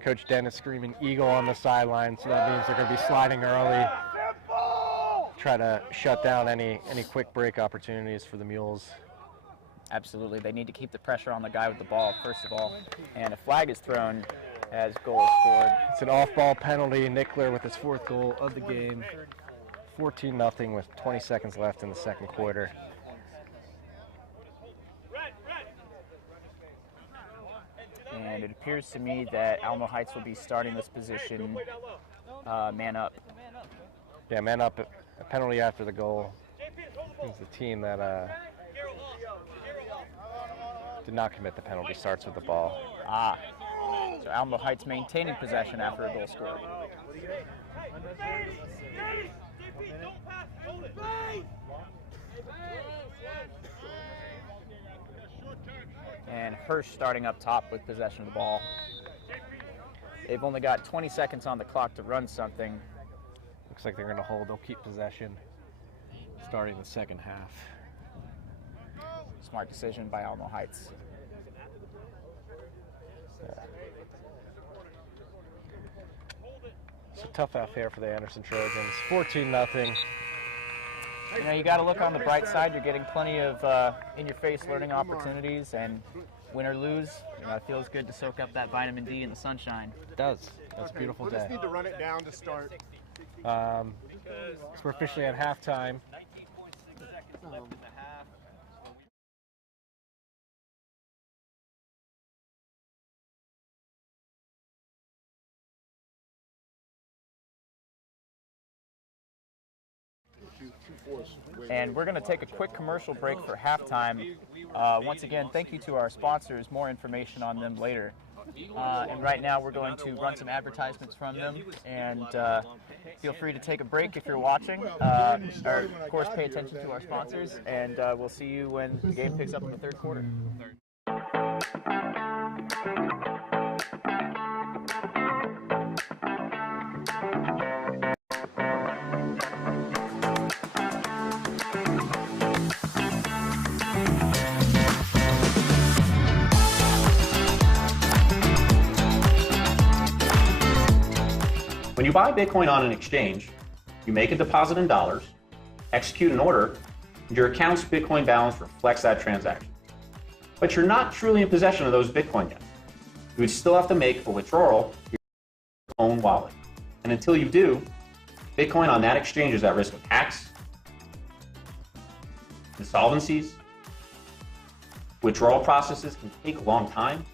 Coach Dennis screaming eagle on the sideline, so that means they're going to be sliding early. Try to shut down any quick break opportunities for the Mules. Absolutely, they need to keep the pressure on the guy with the ball, first of all. And a flag is thrown as goal is scored. It's an off-ball penalty. Nickler with his 4th goal of the game. 14-0 with 20 seconds left in the second quarter. And it appears to me that Alamo Heights will be starting this position man up. Yeah, man up, a penalty after the goal. It's the team that did not commit the penalty starts with the ball. So Alamo Heights maintaining possession after a goal scored. And Hirsch starting up top with possession of the ball. They've only got 20 seconds on the clock to run something. Looks like they're going to hold. They'll keep possession starting the second half. Smart decision by Alamo Heights. It's a tough affair for the Anderson Trojans. 14-0. You know, you got to look on the bright side. You're getting plenty of in-your-face learning opportunities, and win or lose, you know, it feels good to soak up that vitamin D in the sunshine. It does. It's a beautiful We day. just need to run it down to start. So we're officially at halftime. And we're going to take a quick commercial break for halftime. Once again, thank you to our sponsors. More information on them later. And right now we're going to run some advertisements from them. And feel free to take a break if you're watching. Or, of course, pay attention to our sponsors. And we'll see you when the game picks up in the third quarter. When you buy Bitcoin on an exchange, you make a deposit in dollars, execute an order, and your account's Bitcoin balance reflects that transaction. But you're not truly in possession of those Bitcoin yet. You would still have to make a withdrawal to your own wallet. And until you do, Bitcoin on that exchange is at risk of hacks, insolvencies, withdrawal processes can take a long time,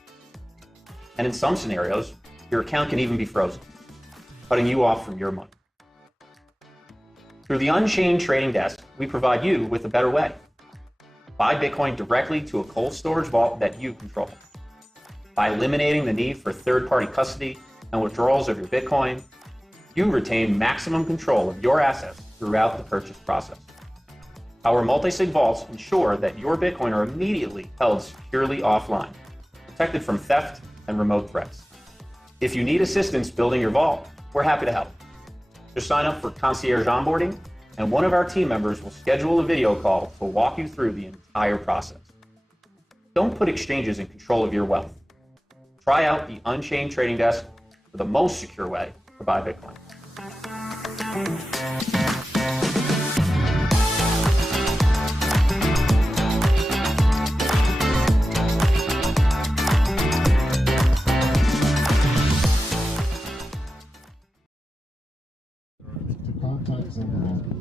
and in some scenarios, your account can even be frozen, cutting you off from your money. Through the Unchained Trading Desk, we provide you with a better way. Buy Bitcoin directly to a cold storage vault that you control. By eliminating the need for third-party custody and withdrawals of your Bitcoin, you retain maximum control of your assets throughout the purchase process. Our multi-sig vaults ensure that your Bitcoin are immediately held securely offline, protected from theft and remote threats. If you need assistance building your vault, we're happy to help. Just sign up for concierge onboarding, and one of our team members will schedule a video call to walk you through the entire process. Don't put exchanges in control of your wealth. Try out the Unchained Trading Desk for the most secure way to buy Bitcoin. To contact someone for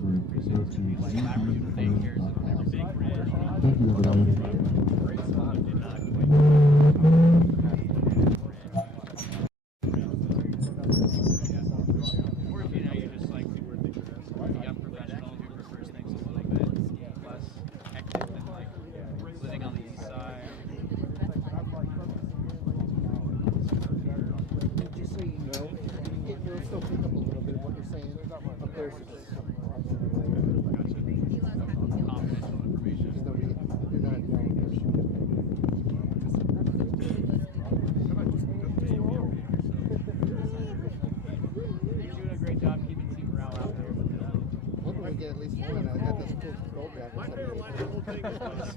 Get at least one. I got this cool gold jacket. My favorite line of the whole thing is like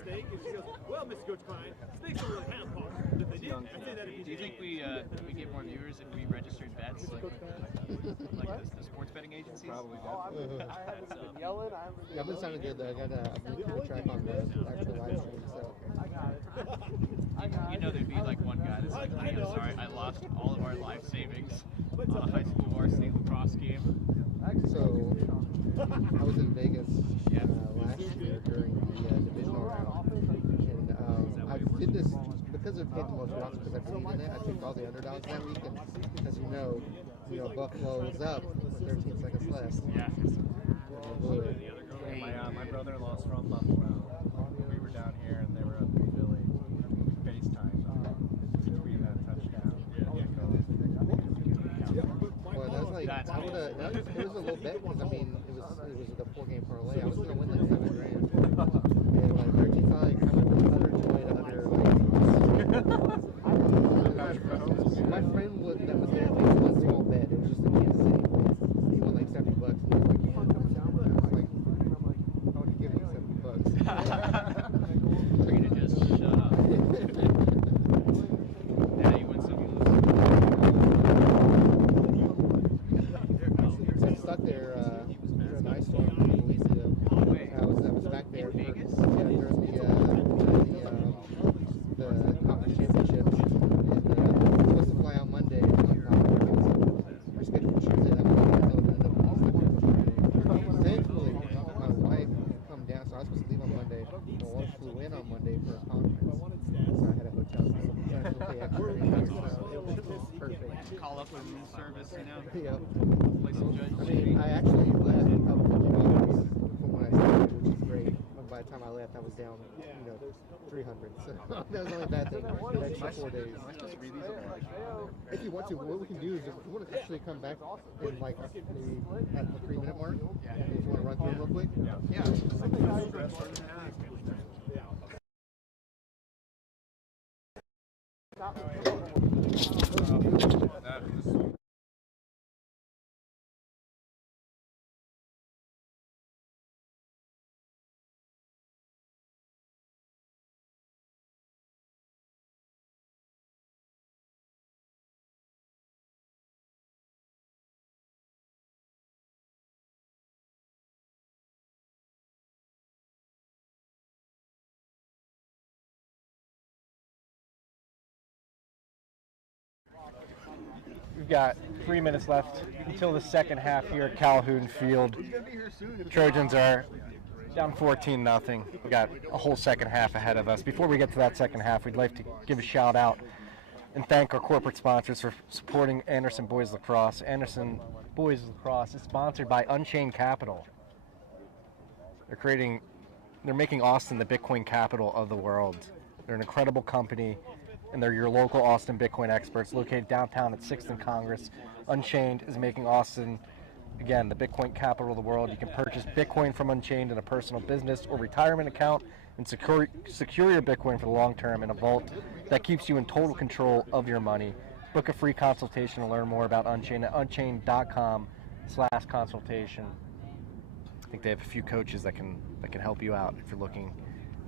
steak, and she goes, "Well, Mr. Coach Klein, steaks don't really have parts. If they did, I'd say that if you Do you think we get more viewers if we registered bets like the sports betting agencies? Probably. Yeah, I've been sounding good though. I got a keep track on the actual live stream, so. You know there'd be like one guy that's like, I'm sorry, I lost all of our life savings on a high school varsity lacrosse game. So, I was in Vegas last year during the divisional round, and I did this because of Pick the Most Routes, because I believe in it. I picked all the underdogs that week, and as you know, Buffalo was up with 13 seconds left. Yeah. My brother-in-law's from Buffalo. We were down here, and they were up in Philly. FaceTime between that touchdown. Well, that was like, it was a little bet, because I mean, it was a 4-game parlay. I was going to win like $7,000. And like 13 I went from 100 to like under my friend that was there made a small bet. It was just in Kansas City. He won like $70. He was like, I was like, I would give him $70. For you to just shut up. Yeah, you win some, you lose. So I'm stuck there for an ice storm in Louisiana. I was back there for, during the conference championships. And I was supposed to fly on Monday. We're scheduled for Tuesday. I'm going to end up stuck there for Friday. Thankfully, my wife come down, so I was supposed to leave on Monday. My wife flew in on Monday for a conference, so I had a hotel. So I had to pay extra here, so it was perfect. Call up the room service, you know? Yeah. Play some judge. I mean, I actually left up $50 from when I started, which is great. But by the time I left, I was down, 300. So that was only a bad thing. The extra 4 days. If you want to, what we can do is if you want to actually come back in like maybe at the 3-minute mark, if you want to run through real quick. Yeah. We've got 3 minutes left until the second half here at Calhoun Field. Trojans are down 14-0. We got a whole second half ahead of us. Before we get to that second half, we'd like to give a shout out and thank our corporate sponsors for supporting Anderson Boys Lacrosse. Anderson Boys Lacrosse is sponsored by Unchained Capital. They're making Austin the Bitcoin capital of the world. They're an incredible company, and they're your local Austin Bitcoin experts located downtown at 6th and Congress. Unchained is making Austin, again, the Bitcoin capital of the world. You can purchase Bitcoin from Unchained in a personal business or retirement account and secure your Bitcoin for the long term in a vault that keeps you in total control of your money. Book a free consultation to learn more about Unchained at unchained.com/consultation. I think they have a few coaches that can help you out if you're looking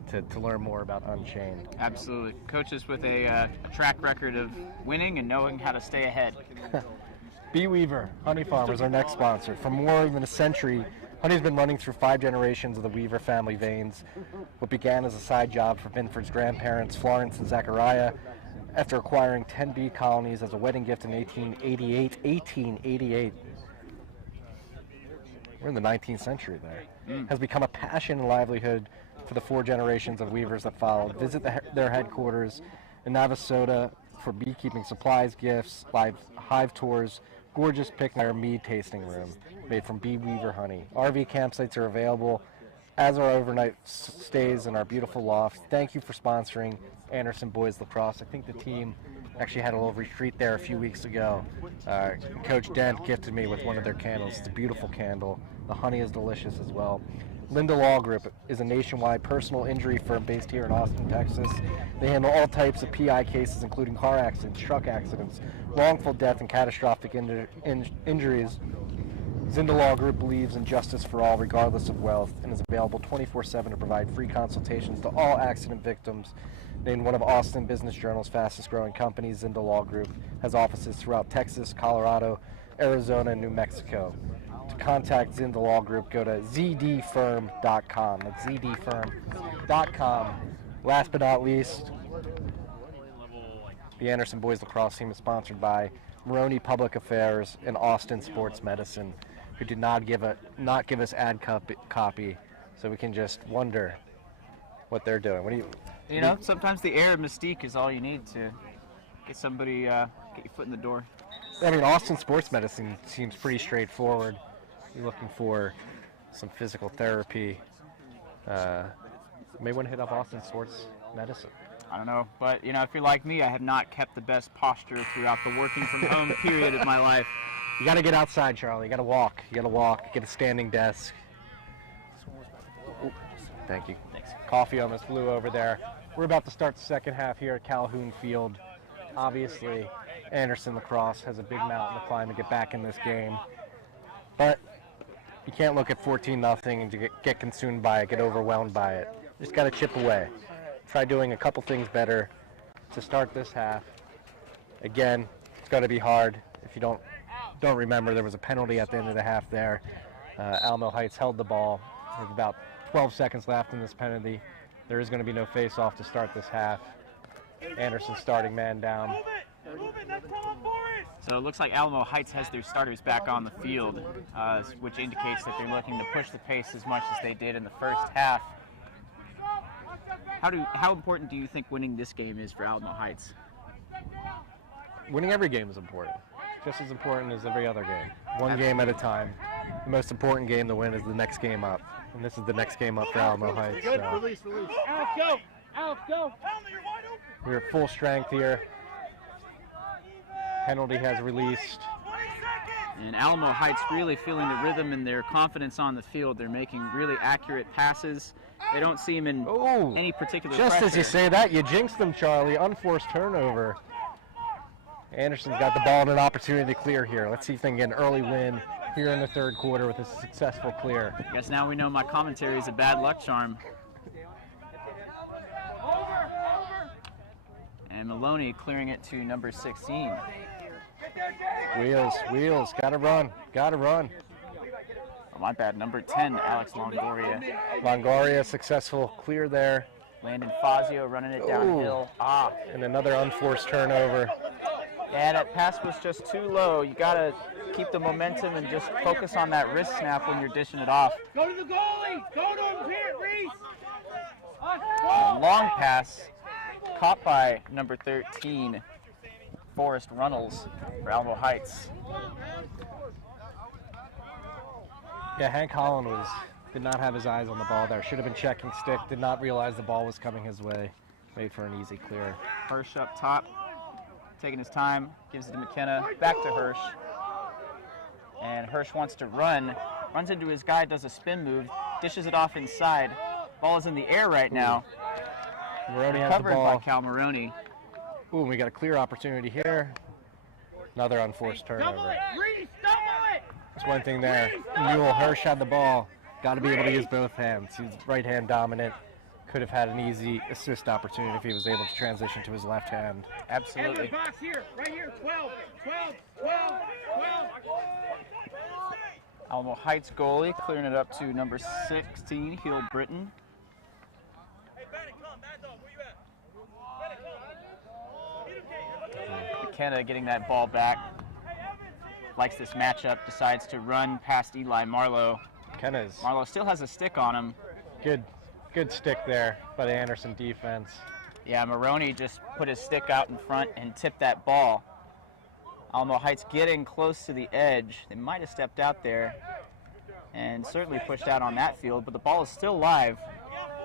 to learn more about Unchained. Absolutely. Coaches with a track record of winning and knowing how to stay ahead. B. Weaver Honey Farm is our next sponsor. For more than a century, honey's been running through 5 generations of the Weaver family veins. What began as a side job for Binford's grandparents, Florence and Zachariah, after acquiring 10 bee colonies as a wedding gift in 1888. we're in the 19th century there, has become a passion and livelihood for the 4 generations of weavers that followed. Visit their headquarters in Navasota for beekeeping supplies, gifts, live hive tours, gorgeous picnic, mead tasting room made from bee weaver honey. RV campsites are available, as are overnight stays in our beautiful loft. Thank you for sponsoring Anderson Boys Lacrosse. I think the team actually had a little retreat there a few weeks ago. Coach Dent gifted me with one of their candles. It's a beautiful candle. The honey is delicious as well. Linda Law Group is a nationwide personal injury firm based here in Austin, Texas. They handle all types of PI cases, including car accidents, truck accidents, wrongful death, and catastrophic injuries. Zinda Law Group believes in justice for all, regardless of wealth, and is available 24/7 to provide free consultations to all accident victims. Named one of Austin Business Journal's fastest-growing companies, Zinda Law Group has offices throughout Texas, Colorado, Arizona, and New Mexico. To contact Zinda Law Group, go to zdfirm.com. That's zdfirm.com. Last but not least, the Anderson Boys Lacrosse team is sponsored by Maroney Public Affairs and Austin Sports Medicine, who did not give us ad copy, so we can just wonder what they're doing. What do You know, sometimes the air of mystique is all you need to get somebody, get your foot in the door. I mean, Austin Sports Medicine seems pretty straightforward. You're looking for some physical therapy. May want to hit up Austin Sports Medicine. I don't know, but you know, if you're like me, I have not kept the best posture throughout the working from home period of my life. You got to get outside, Charlie. You got to walk. You got to walk. Get a standing desk. Ooh, thank you. Thanks. Coffee almost blew over there. We're about to start the second half here at Calhoun Field. Obviously, Anderson Lacrosse has a big mountain to climb to get back in this game. But you can't look at 14-0 and to get consumed by it, get overwhelmed by it. You just got to chip away. Try doing a couple things better to start this half. Again, it's got to be hard. If you don't remember, there was a penalty at the end of the half there. Alamo Heights held the ball with about 12 seconds left in this penalty. There is going to be no face-off to start this half. Anderson starting man down. So it looks like Alamo Heights has their starters back on the field, which indicates that they're looking to push the pace as much as they did in the first half. How important do you think winning this game is for Alamo Heights? Winning every game is important. Just as important as every other game. One game at a time. The most important game to win is the next game up. And this is the next game up for Alamo Heights. Good. So. Release. Alex, go! Alex, go! We're at full strength here. Penalty has released. And Alamo Heights really feeling the rhythm and their confidence on the field. They're making really accurate passes. They don't seem in any particular Just pressure. as you say that, you jinxed them, Charlie. Unforced turnover. Anderson's got the ball and an opportunity to clear here. Let's see if they can get an early win here in the third quarter with a successful clear. I guess now we know my commentary is a bad luck charm. And Maloney clearing it to number 16. Wheels, gotta run. Oh, my bad, number 10, Alex Longoria. Longoria, successful clear there. Landon Fazio running it downhill. And another unforced turnover. Yeah, that pass was just too low. You gotta keep the momentum and just focus on that wrist snap when you're dishing it off. Go to the goalie! Go to him, Reese! Long pass caught by number 13, Forrest Runnels for Alamo Heights. Yeah, Hank Holland did not have his eyes on the ball there. Should have been checking stick. Did not realize the ball was coming his way. Made for an easy clear. Hirsch up top, taking his time, gives it to McKenna, back to Hirsch. And Hirsch wants to run, runs into his guy, does a spin move, dishes it off inside. Ball is in the air right now. Maroney has the Covered ball. by Cal Maroney. Ooh, we got a clear opportunity here. Another unforced turnover. Reese, double it! That's one thing there. Newell Hirsch had the ball. Got to be able to use both hands. He's right hand dominant. Could have had an easy assist opportunity if he was able to transition to his left hand. Absolutely. Box here, right here, 12. Alamo Heights goalie clearing it up to number 16, Heel Britton. McKenna getting that ball back. likes this matchup, decides to run past Eli Marlowe. McKenna's Marlowe still has a stick on him. good stick there by the Anderson defense. Yeah, Maroney just put his stick out in front and tipped that ball. Alamo Heights getting close to the edge. They might have stepped out there and certainly pushed out on that field, but the ball is still live.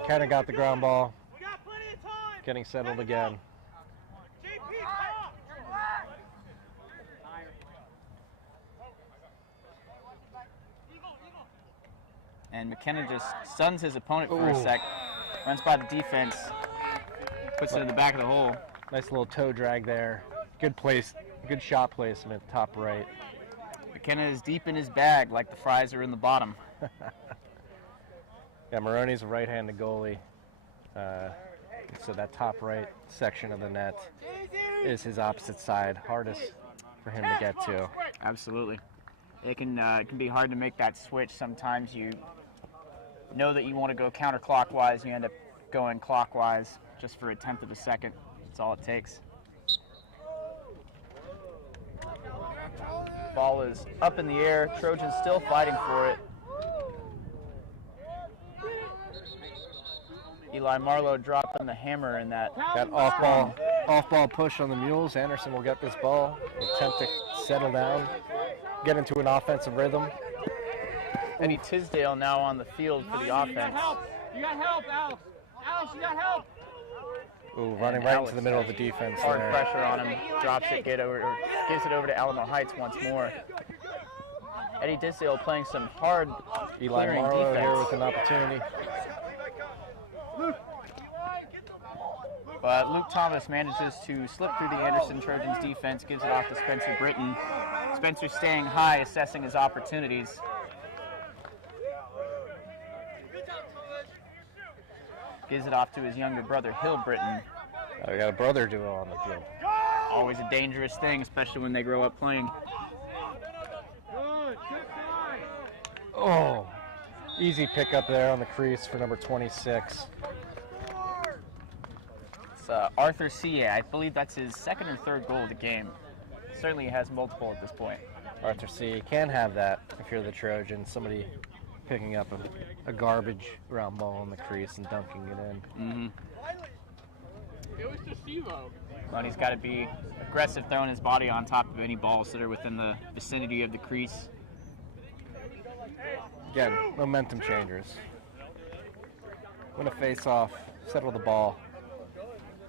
McKenna got the ground ball. Getting settled again. And McKenna just stuns his opponent for a sec. Runs by the defense. Puts it in the back of the hole. Nice little toe drag there. Good place, good shot placement, top right. McKenna is deep in his bag like the fries are in the bottom. Yeah, Maroney's a right-handed goalie. So that top right section of the net is his opposite side. Hardest for him to get to. Absolutely. It can be hard to make that switch. Sometimes you know that you want to go counterclockwise, you end up going clockwise just for a tenth of a second. That's all it takes. Ball is up in the air. Trojans still fighting for it. Eli Marlowe dropping the hammer in that. That off-ball push on the Mules. Anderson will get this ball, attempt to settle down, get into an offensive rhythm. Eddie Tisdale now on the field for the offense. You got help, Alex. Alex, you got help. Ooh, running right into the middle of the defense Hard there. pressure on him. Drops it, gives it over to Alamo Heights once more. Eddie Tisdale playing some hard Eli clearing Marlowe defense. here with an opportunity. But Luke Thomas manages to slip through the Anderson Trojans defense, gives it off to Spencer Britton. Spencer staying high, assessing his opportunities. Gives it off to his younger brother, Hill Britton. We got a brother duo on the field. Always a dangerous thing, especially when they grow up playing. Oh, easy pickup there on the crease for number 26. It's Arthur Cia. I believe that's his second or third goal of the game. Certainly has multiple at this point. Arthur C. You can have that if you're the Trojans. Somebody picking up a garbage ground ball in the crease and dunking it in. It was to Steve-O. Well, he's got to be aggressive, throwing his body on top of any balls that are within the vicinity of the crease. Again, momentum changers. Win a face-off, settle the ball.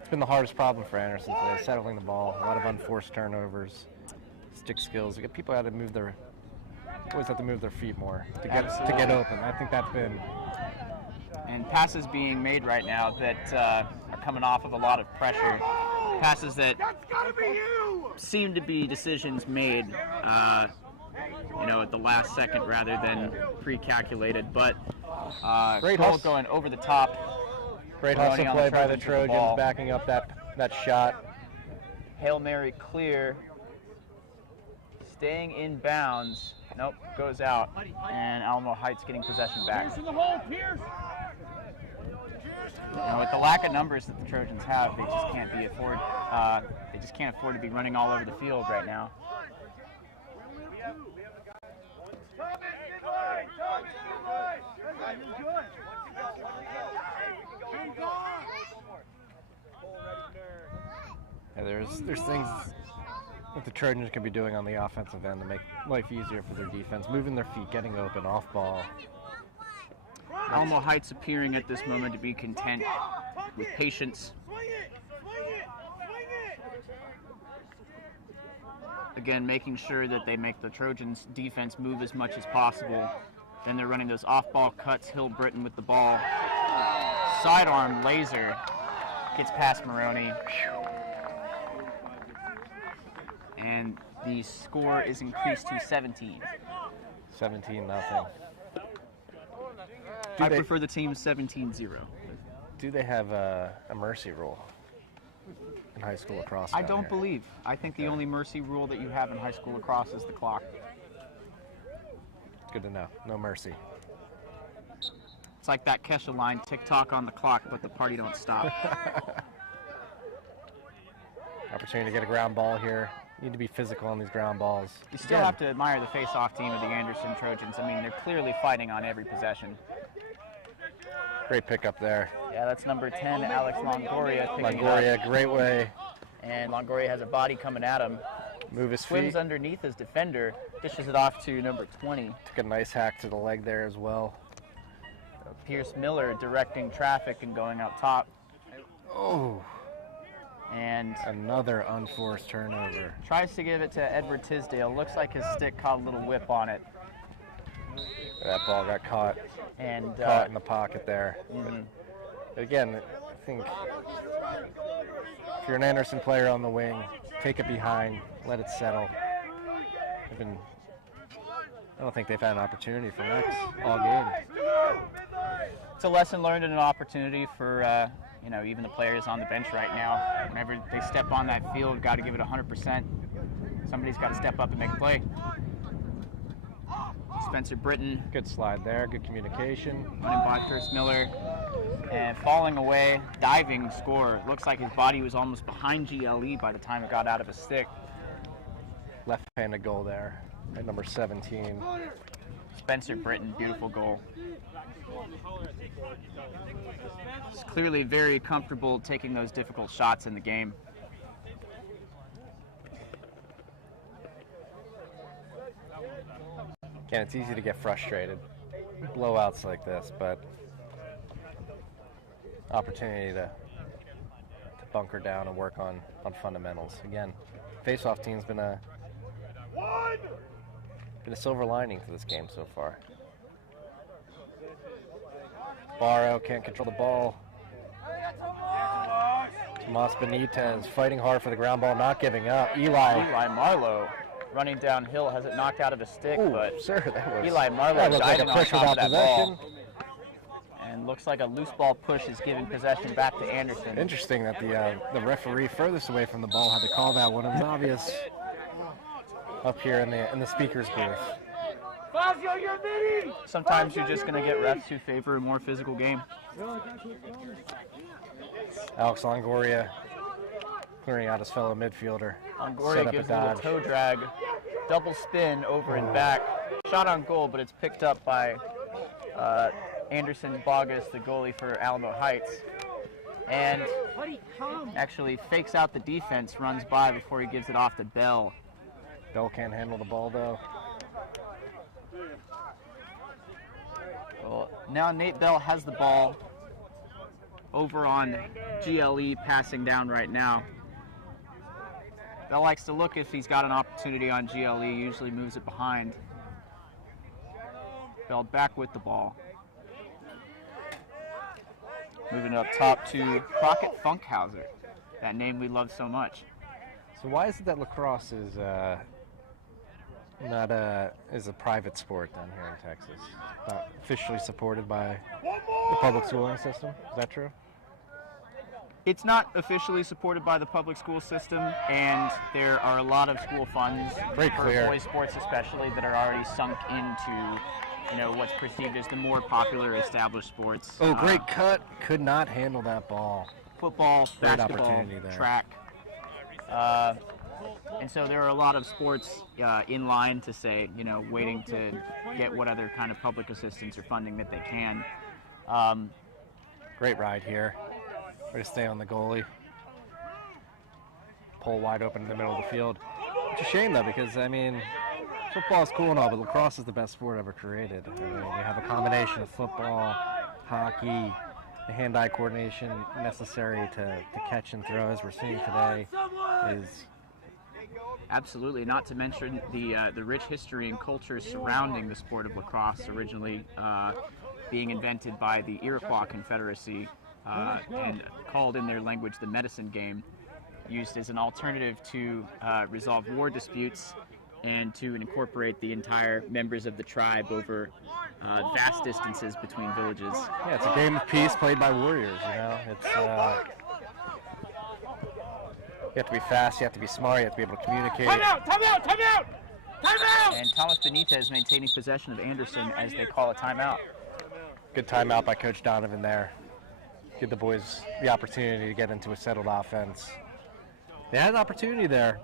It's been the hardest problem for Anderson today, settling the ball. A lot of unforced turnovers, stick skills. People had to always have to move their feet more to get open. I think that's been. And passes being made right now that are coming off of a lot of pressure. Passes that seem to be decisions made, at the last second rather than pre-calculated. But Great goal hustle. going over the top. Great Maroney hustle on play by the with Trojans, ball. backing up that shot. Hail Mary clear. Staying in bounds. Nope, goes out. And Alamo Heights getting possession back. Pierce in the hole, Pierce. With the lack of numbers that the Trojans have, they just can't afford to be running all over the field right now. Yeah, there's things that the Trojans can be doing on the offensive end to make life easier for their defense, moving their feet, getting open, off ball. Alamo Heights appearing at this moment to be content with patience. Again, making sure that they make the Trojans defense move as much as possible. Then they're running those off-ball cuts. Hill Britton with the ball. Sidearm laser gets past Maroney. And the score is increased to 17. 17-0. I prefer the team 17-0. Do they have a mercy rule in high school lacrosse? I down don't here? believe. I think the only mercy rule that you have in high school lacrosse is the clock. Good to know. No mercy. It's like that Kesha line, tick-tock on the clock, but the party don't stop. Opportunity to get a ground ball here. Need to be physical on these ground balls. You still have to admire the face-off team of the Anderson Trojans. I mean, they're clearly fighting on every possession. Great pickup there. Yeah, that's number 10, Alex Longoria. Longoria, great way. And Longoria has a body coming at him. Move his Swims feet. underneath his defender, dishes it off to number 20. Took a nice hack to the leg there as well. Pierce Miller directing traffic and going out top. Oh. And another unforced turnover. Tries to give it to Edward Tisdale. Looks like his stick caught a little whip on it. That ball got caught. And caught in the pocket there. Mm-hmm. But again, I think if you're an Anderson player on the wing, take it behind, let it settle. I don't think they've had an opportunity for next all game. It's a lesson learned and an opportunity for even the players on the bench right now. Whenever they step on that field, got to give it 100%. Somebody's got to step up and make a play. Spencer Britton. Good slide there, good communication. Running by Pierce Miller. And falling away, diving score. It looks like his body was almost behind GLE by the time it got out of his stick. Left-handed goal there at number 17. Spencer Britton, beautiful goal. He's clearly very comfortable taking those difficult shots in the game. Again, it's easy to get frustrated. Blowouts like this, but opportunity to bunker down and work on fundamentals. Again, face-off team's been a silver lining to this game so far. Barrow can't control the ball. Tomas Benitez fighting hard for the ground ball, not giving up. Eli Marlowe running downhill, has it knocked out of his stick, but that Eli Marlowe guiding on top of that possession. ball. And looks like a loose ball push is giving possession back to Anderson. Interesting that the referee furthest away from the ball had to call that one. It was obvious up here in the speaker's booth. Sometimes you're just going to get refs who favor a more physical game. Alex Longoria clearing out his fellow midfielder. Longoria gives a little toe drag, double spin over and back. Shot on goal, but it's picked up by Anderson Bogus, the goalie for Alamo Heights. And actually fakes out the defense, runs by before he gives it off to Bell. Bell can't handle the ball, though. Well, now Nate Bell has the ball over on GLE, passing down right now. Bell likes to look if he's got an opportunity on GLE, usually moves it behind. Bell back with the ball. Moving up top to Crockett Funkhauser, that name we love so much. So why is it that lacrosse is not a private sport down here in Texas? Not officially supported by the public schooling system? Is that true? It's not officially supported by the public school system, and there are a lot of school funds for boys sports especially that are already sunk into what's perceived as the more popular established sports. Oh, great cut. Could not handle that ball. Football, basketball, track. And so there are a lot of sports in line to say, waiting to get what other kind of public assistance or funding that they can. Great ride here. Way to stay on the goalie. Pole wide open in the middle of the field. It's a shame, though, because, football is cool and all, but lacrosse is the best sport ever created. We have a combination of football, hockey, the hand-eye coordination necessary to catch and throw, as we're seeing today, is... Absolutely, not to mention the rich history and culture surrounding the sport of lacrosse, originally being invented by the Iroquois Confederacy and called in their language the medicine game, used as an alternative to resolve war disputes and to incorporate the entire members of the tribe over vast distances between villages. Yeah, it's a game of peace played by warriors, It's... You have to be fast, you have to be smart, you have to be able to communicate. Time out! Time out! Time out! Time out! And Thomas Benitez maintaining possession of Anderson as they call a timeout. Good timeout by Coach Donovan there. Give the boys the opportunity to get into a settled offense. They had an opportunity there.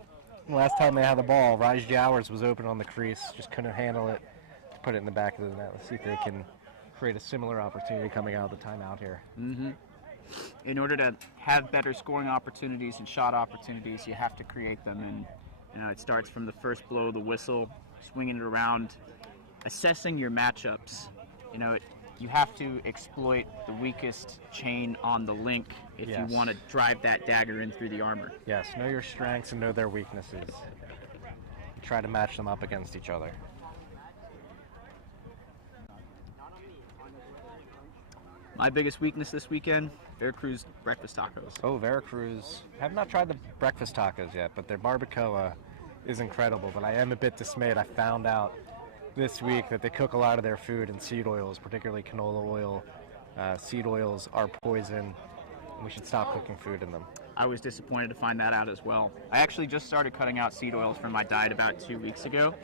last time they had the ball, Raj Jowers was open on the crease, just couldn't handle it to put it in the back of the net. Let's see if they can create a similar opportunity coming out of the timeout here. In order to have better scoring opportunities and shot opportunities, you have to create them, and it starts from the first blow of the whistle, swinging it around, assessing your matchups. You have to exploit the weakest chain on the link if you want to drive that dagger in through the armor. Yes, know your strengths and know their weaknesses. Try to match them up against each other. My biggest weakness this weekend, Veracruz breakfast tacos. Oh, Veracruz. I have not tried the breakfast tacos yet, but their barbacoa is incredible. But I am a bit dismayed. I found out this week that they cook a lot of their food in seed oils, particularly canola oil. Seed oils are poison, and we should stop cooking food in them. I was disappointed to find that out as well. I actually just started cutting out seed oils from my diet about 2 weeks ago,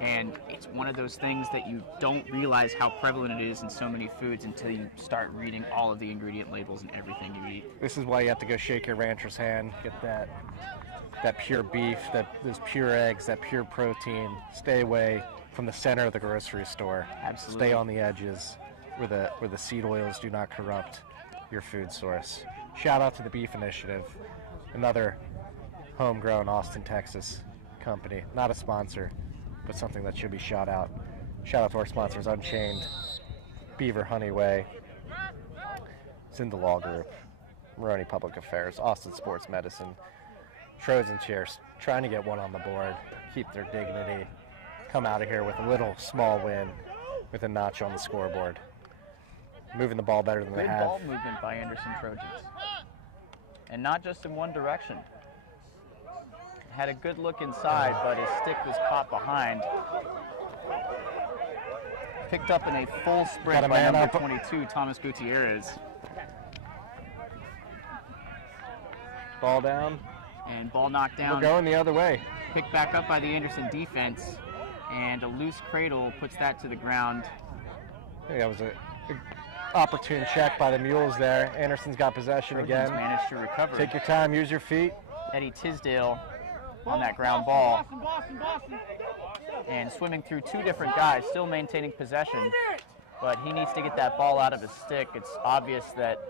and it's one of those things that you don't realize how prevalent it is in so many foods until you start reading all of the ingredient labels and everything you eat. This is why you have to go shake your rancher's hand, get that pure beef, those pure eggs, that pure protein. Stay away from the center of the grocery store. Absolutely. Stay on the edges where the seed oils do not corrupt your food source. Shout out to the Beef Initiative, another homegrown Austin, Texas company. Not a sponsor, but something that should be shout out. Shout out to our sponsors, Unchained, Beaver Honey Way, Zinda Law Group, Maroney Public Affairs, Austin Sports Medicine, Trojan Cheers, trying to get one on the board, keep their dignity, come out of here with a little small win with a notch on the scoreboard. Moving the ball better than they Good have. ball movement by Anderson Trojans. And not just in one direction. Had a good look inside, but his stick was caught behind. Picked up in a full sprint by number 22, Thomas Gutierrez. Ball down. And ball knocked down. We're going the other way. Picked back up by the Anderson defense. And a loose cradle puts that to the ground. I think that was a opportune check by the Mules there. Anderson's got possession Trojans again. managed to recover. Take your time, use your feet. Eddie Tisdale on that ground ball. And swimming through two different guys, still maintaining possession. But he needs to get that ball out of his stick. It's obvious that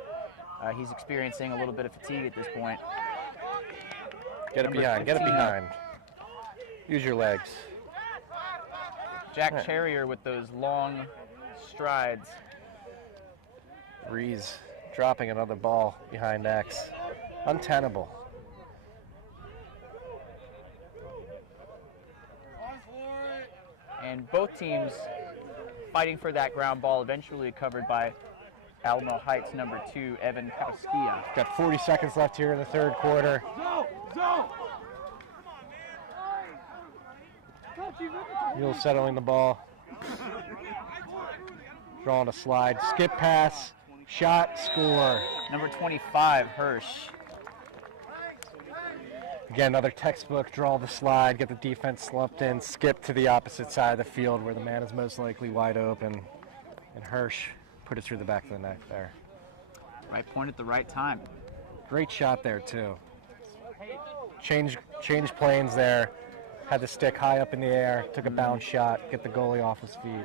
he's experiencing a little bit of fatigue at this point. Get it behind, get it behind. Use your legs. Jack Charrier with those long strides. Rees dropping another ball behind X. Untenable. And both teams fighting for that ground ball, eventually covered by Alamo Heights number 2, Evan Kauskia. Got 40 seconds left here in the third quarter. Mules settling the ball. Drawing a slide. Skip pass. Shot. Score. Number 25, Hirsch. Again, another textbook. Draw the slide. Get the defense slumped in. Skip to the opposite side of the field where the man is most likely wide open. And Hirsch put it through the back of the net there. Right point at the right time. Great shot there, too. Change planes there. Had the stick high up in the air. Took a bounce shot. Get the goalie off his feet.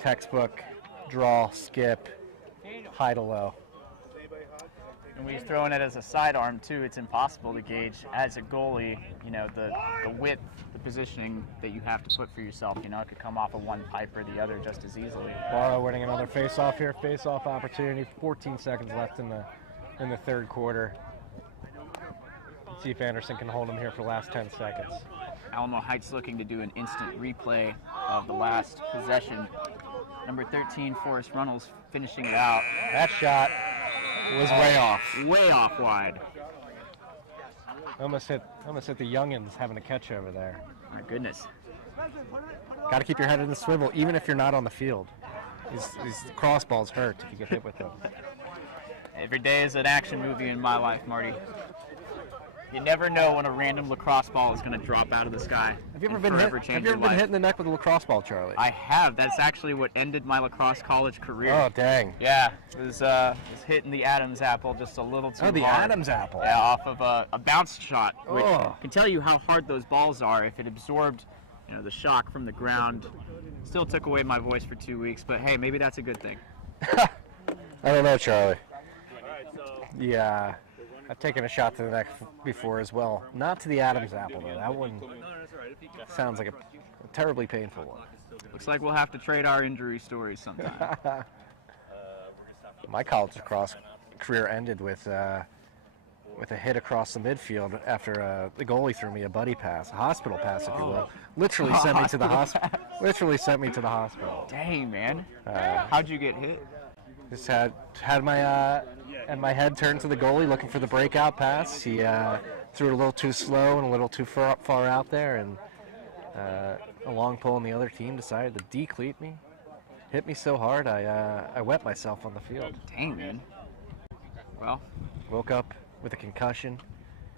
Textbook. Draw. Skip. High to low. And when he's throwing it as a sidearm, too, it's impossible to gauge as a goalie, the width, the positioning that you have to put for yourself. It could come off of one pipe or the other just as easily. Barrow winning another face-off here. Face-off opportunity. 14 seconds left in the third quarter. Let's see if Anderson can hold him here for the last 10 seconds. Alamo Heights looking to do an instant replay of the last possession. Number 13, Forrest Runnels, finishing it out. That shot was way off. Way off wide. Almost hit the youngins having a catch over there. My goodness. Got to keep your head in the swivel, even if you're not on the field. These crossballs hurt if you get hit with them. Every day is an action movie in my life, Marty. You never know when a random lacrosse ball is going to drop out of the sky. Have you ever and been forever hit? change Have you your ever been life. hit in the neck with a lacrosse ball, Charlie? I have. That's actually what ended my lacrosse college career. Oh, dang. Yeah, it was hitting the Adam's apple just a little too hard. Oh, the Adam's apple. Yeah, off of a bounce shot, which Oh. can tell you how hard those balls are. If it absorbed, the shock from the ground, still took away my voice for 2 weeks. But hey, maybe that's a good thing. I don't know, Charlie. Yeah, I've taken a shot to the neck before as well. Not to the Adam's apple, though. That one sounds like a terribly painful one. Looks like we'll have to trade our injury stories sometime. My college lacrosse career ended with a hit across the midfield after the goalie threw me a buddy pass, a hospital pass, if you will. Literally sent me to the hospital. Literally sent me to the hospital. Dang, man. How'd you get hit? Just had my head turned to the goalie looking for the breakout pass. He threw it a little too slow and a little too far out there, and a long pole on the other team decided to decleat me. Hit me so hard I wet myself on the field. Dang, man. Well, woke up with a concussion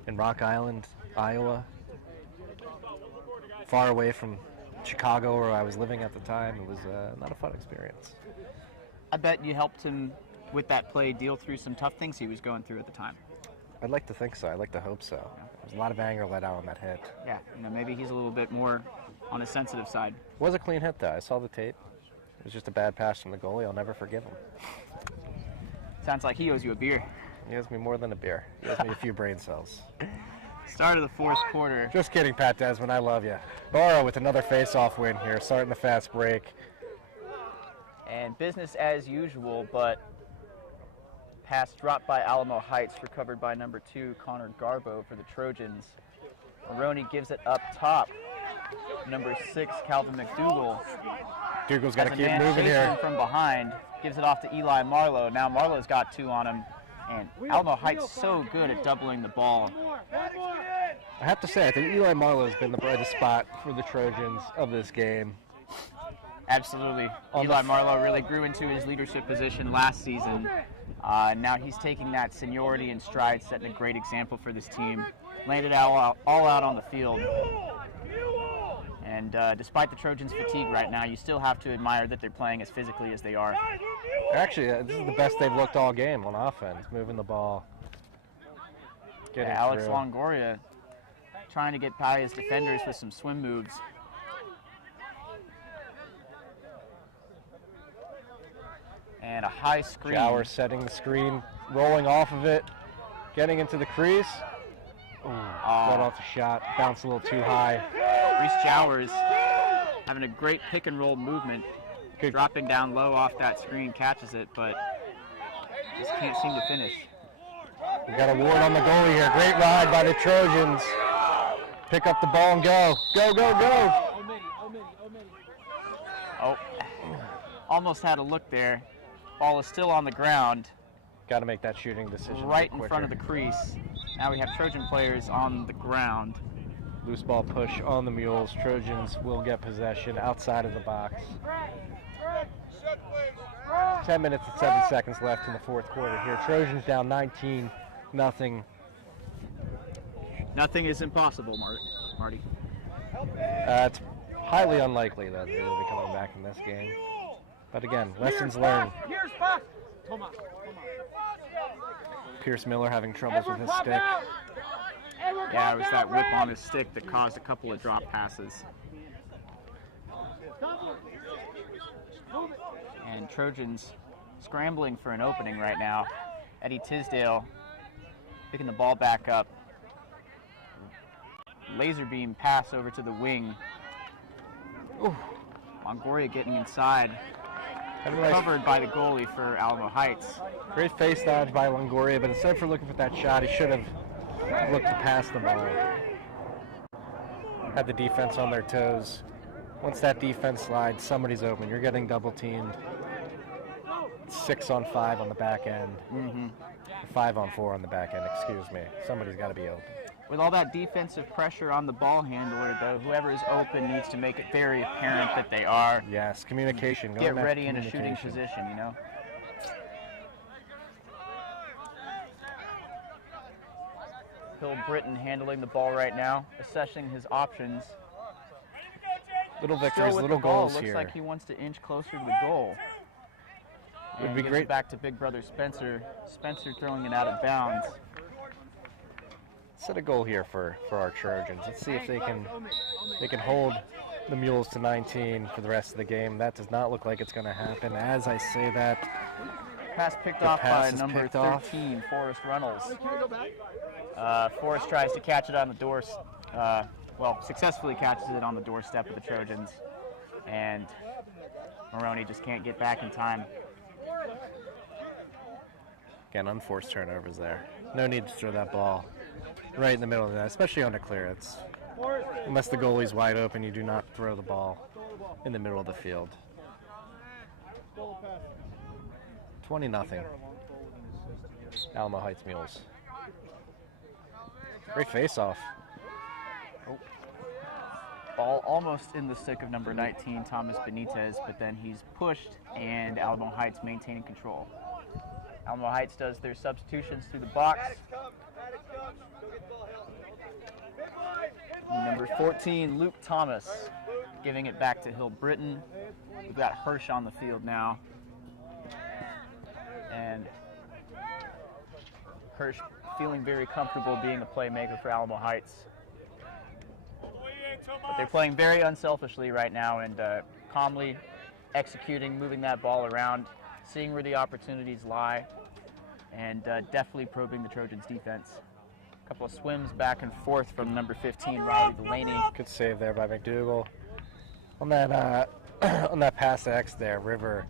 in Rock Island, Iowa, far away from Chicago where I was living at the time. It was not a fun experience. I bet you helped him with that play deal through some tough things he was going through at the time. I'd like to think so. I'd like to hope so. There's a lot of anger let out on that hit. Yeah, maybe he's a little bit more on the sensitive side. It was a clean hit, though. I saw the tape. It was just a bad pass from the goalie. I'll never forgive him. Sounds like he owes you a beer. He owes me more than a beer. He owes me a few brain cells. Start of the fourth quarter. Just kidding, Pat Desmond. I love you. Barrow with another face-off win here, starting the fast break. And business as usual, but pass dropped by Alamo Heights, recovered by number 2, Connor Garbo for the Trojans. Maroney gives it up top. Number 6, Calvin McDougall. Dougal's got to has a keep man moving chasing here. him from behind. Gives it off to Eli Marlowe. Now Marlowe's got 2 on him. And Alamo Heights so good at doubling the ball. I have to say, I think Eli Marlowe's been the brightest spot for the Trojans of this game. Absolutely. Eli Marlowe really grew into his leadership position last season. Now he's taking that seniority and stride, setting a great example for this team. Landed all out on the field. And despite the Trojans' fatigue right now, you still have to admire that they're playing as physically as they are. Actually, this is the best they've looked all game on offense, moving the ball. Getting Alex through. Longoria trying to get by his defenders with some swim moves. And a high screen. Jauer setting the screen, rolling off of it, getting into the crease. Ooh, let off the shot, bounced a little too high. Reese Jowers having a great pick and roll movement, dropping down low off that screen, catches it, but just can't seem to finish. We got a ward on the goalie here. Great ride by the Trojans. Pick up the ball and go. Go, go, go. Oh, almost had a look there. Ball is still on the ground. Got to make that shooting decision right in front of the crease. Now we have Trojan players on the ground. Loose ball push on the Mules. Trojans will get possession outside of the box. 10 minutes and 7 seconds left in the fourth quarter here. Trojans down 19-0. Nothing is impossible, Marty. It's highly unlikely that they will be coming back in this game. But again, lessons learned. Pierce Miller having troubles with his stick. Yeah, it was that whip on his stick that caused a couple of drop passes. And Trojans scrambling for an opening right now. Eddie Tisdale picking the ball back up. Laser beam pass over to the wing. Ooh. Longoria getting inside. Covered by the goalie for Alamo Heights. Great face dodge by Longoria, but instead of looking for that shot, he should have looked to pass the ball. Had the defense on their toes. Once that defense slides, somebody's open. You're getting double teamed. 6-on-5 on the back end. 5-on-4 on the back end, excuse me. Somebody's got to be open. With all that defensive pressure on the ball handler, though, whoever is open needs to make it very apparent that they are. Yes, communication. Get ready in a shooting position, you know. Hill Britton handling the ball right now, assessing his options. Little Still victories, with little the ball, goals looks here. like he wants to inch closer to the goal. Would And be gives great. it back to big brother Spencer. Spencer throwing it out of bounds. Set a goal here for our Trojans. Let's see if they can hold the Mules to 19 for the rest of the game. That does not look like it's going to happen. As I say that, Pass picked The off pass by is number picked off. 13, Forrest Reynolds. Forrest tries to catch it on the successfully catches it on the doorstep of the Trojans. And Maroney just can't get back in time. again, unforced turnovers there. No need to throw that ball right in the middle of that, especially on a clearance. Unless the goalie's wide open, you do not throw the ball in the middle of the field. 20-0. Alamo Heights Mules. Great face-off. Ball almost in the stick of number 19, Thomas Benitez, but then he's pushed and Alamo Heights maintaining control. Alamo Heights does their substitutions through the box. Number 14, Luke Thomas, giving it back to Hill Britton. We've got Hirsch on the field now. And Hirsch feeling very comfortable being a playmaker for Alamo Heights. But they're playing very unselfishly right now and calmly executing, moving that ball around, seeing where the opportunities lie, and definitely probing the Trojans' defense. A couple of swims back and forth from number 15, Riley Delaney. Good save there by McDougal. On that on that pass to X there, River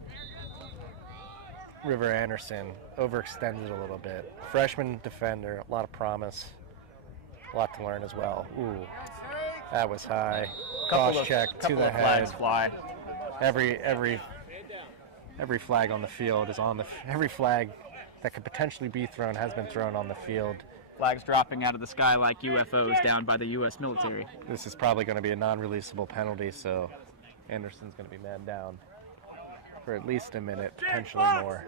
Anderson overextended a little bit. Freshman defender, a lot of promise, a lot to learn as well. Ooh, that was high. Cross check to the head. Flags fly. Every flag on the field is on the every flag that could potentially be thrown has been thrown on the field. Flags dropping out of the sky like UFOs down by the U.S. military. This is probably going to be a non-releasable penalty, so Anderson's going to be man down for at least a minute, potentially more.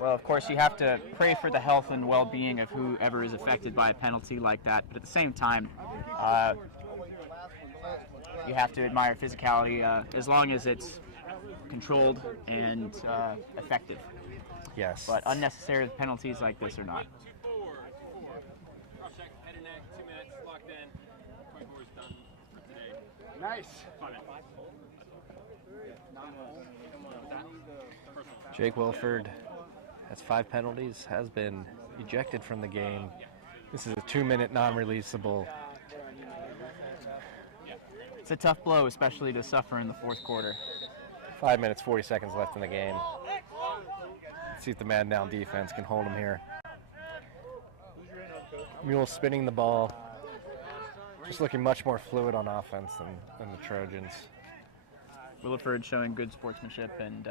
Well, of course, you have to pray for the health and well-being of whoever is affected by a penalty like that, but at the same time, you have to admire physicality as long as it's controlled and effective. Yes. But unnecessary penalties like this are not. Nice. Jake Wilford has 5 penalties, has been ejected from the game. This is a 2-minute non-releasable. It's a tough blow, especially to suffer in the fourth quarter. 5 minutes, 40 seconds left in the game. Let's see if the man down defense can hold him here. Mule spinning the ball. Just looking much more fluid on offense than the Trojans. Williford showing good sportsmanship and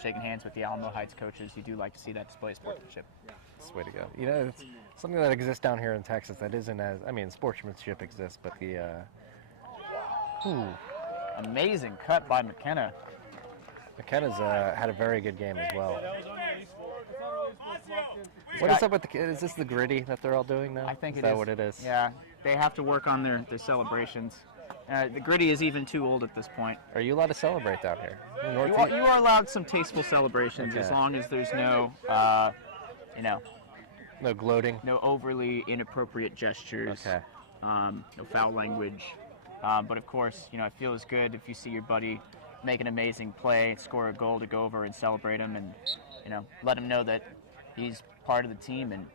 shaking hands with the Alamo Heights coaches. You do like to see that display of sportsmanship. That's the way to go. You know, it's something that exists down here in Texas that isn't as, I mean, sportsmanship exists, but the, Amazing cut by McKenna. McKenna's had a very good game as well. What is up with is this the gritty that they're all doing now? I think is it that is. what it is? Yeah, they have to work on their celebrations. The gritty is even too old at this point. Are you allowed to celebrate down here? You are allowed some tasteful celebrations as long as there's no, no gloating. no overly inappropriate gestures. Okay. No foul language. But of course, it feels good if you see your buddy make an amazing play, score a goal to go over and celebrate him, and let him know that he's part of the team and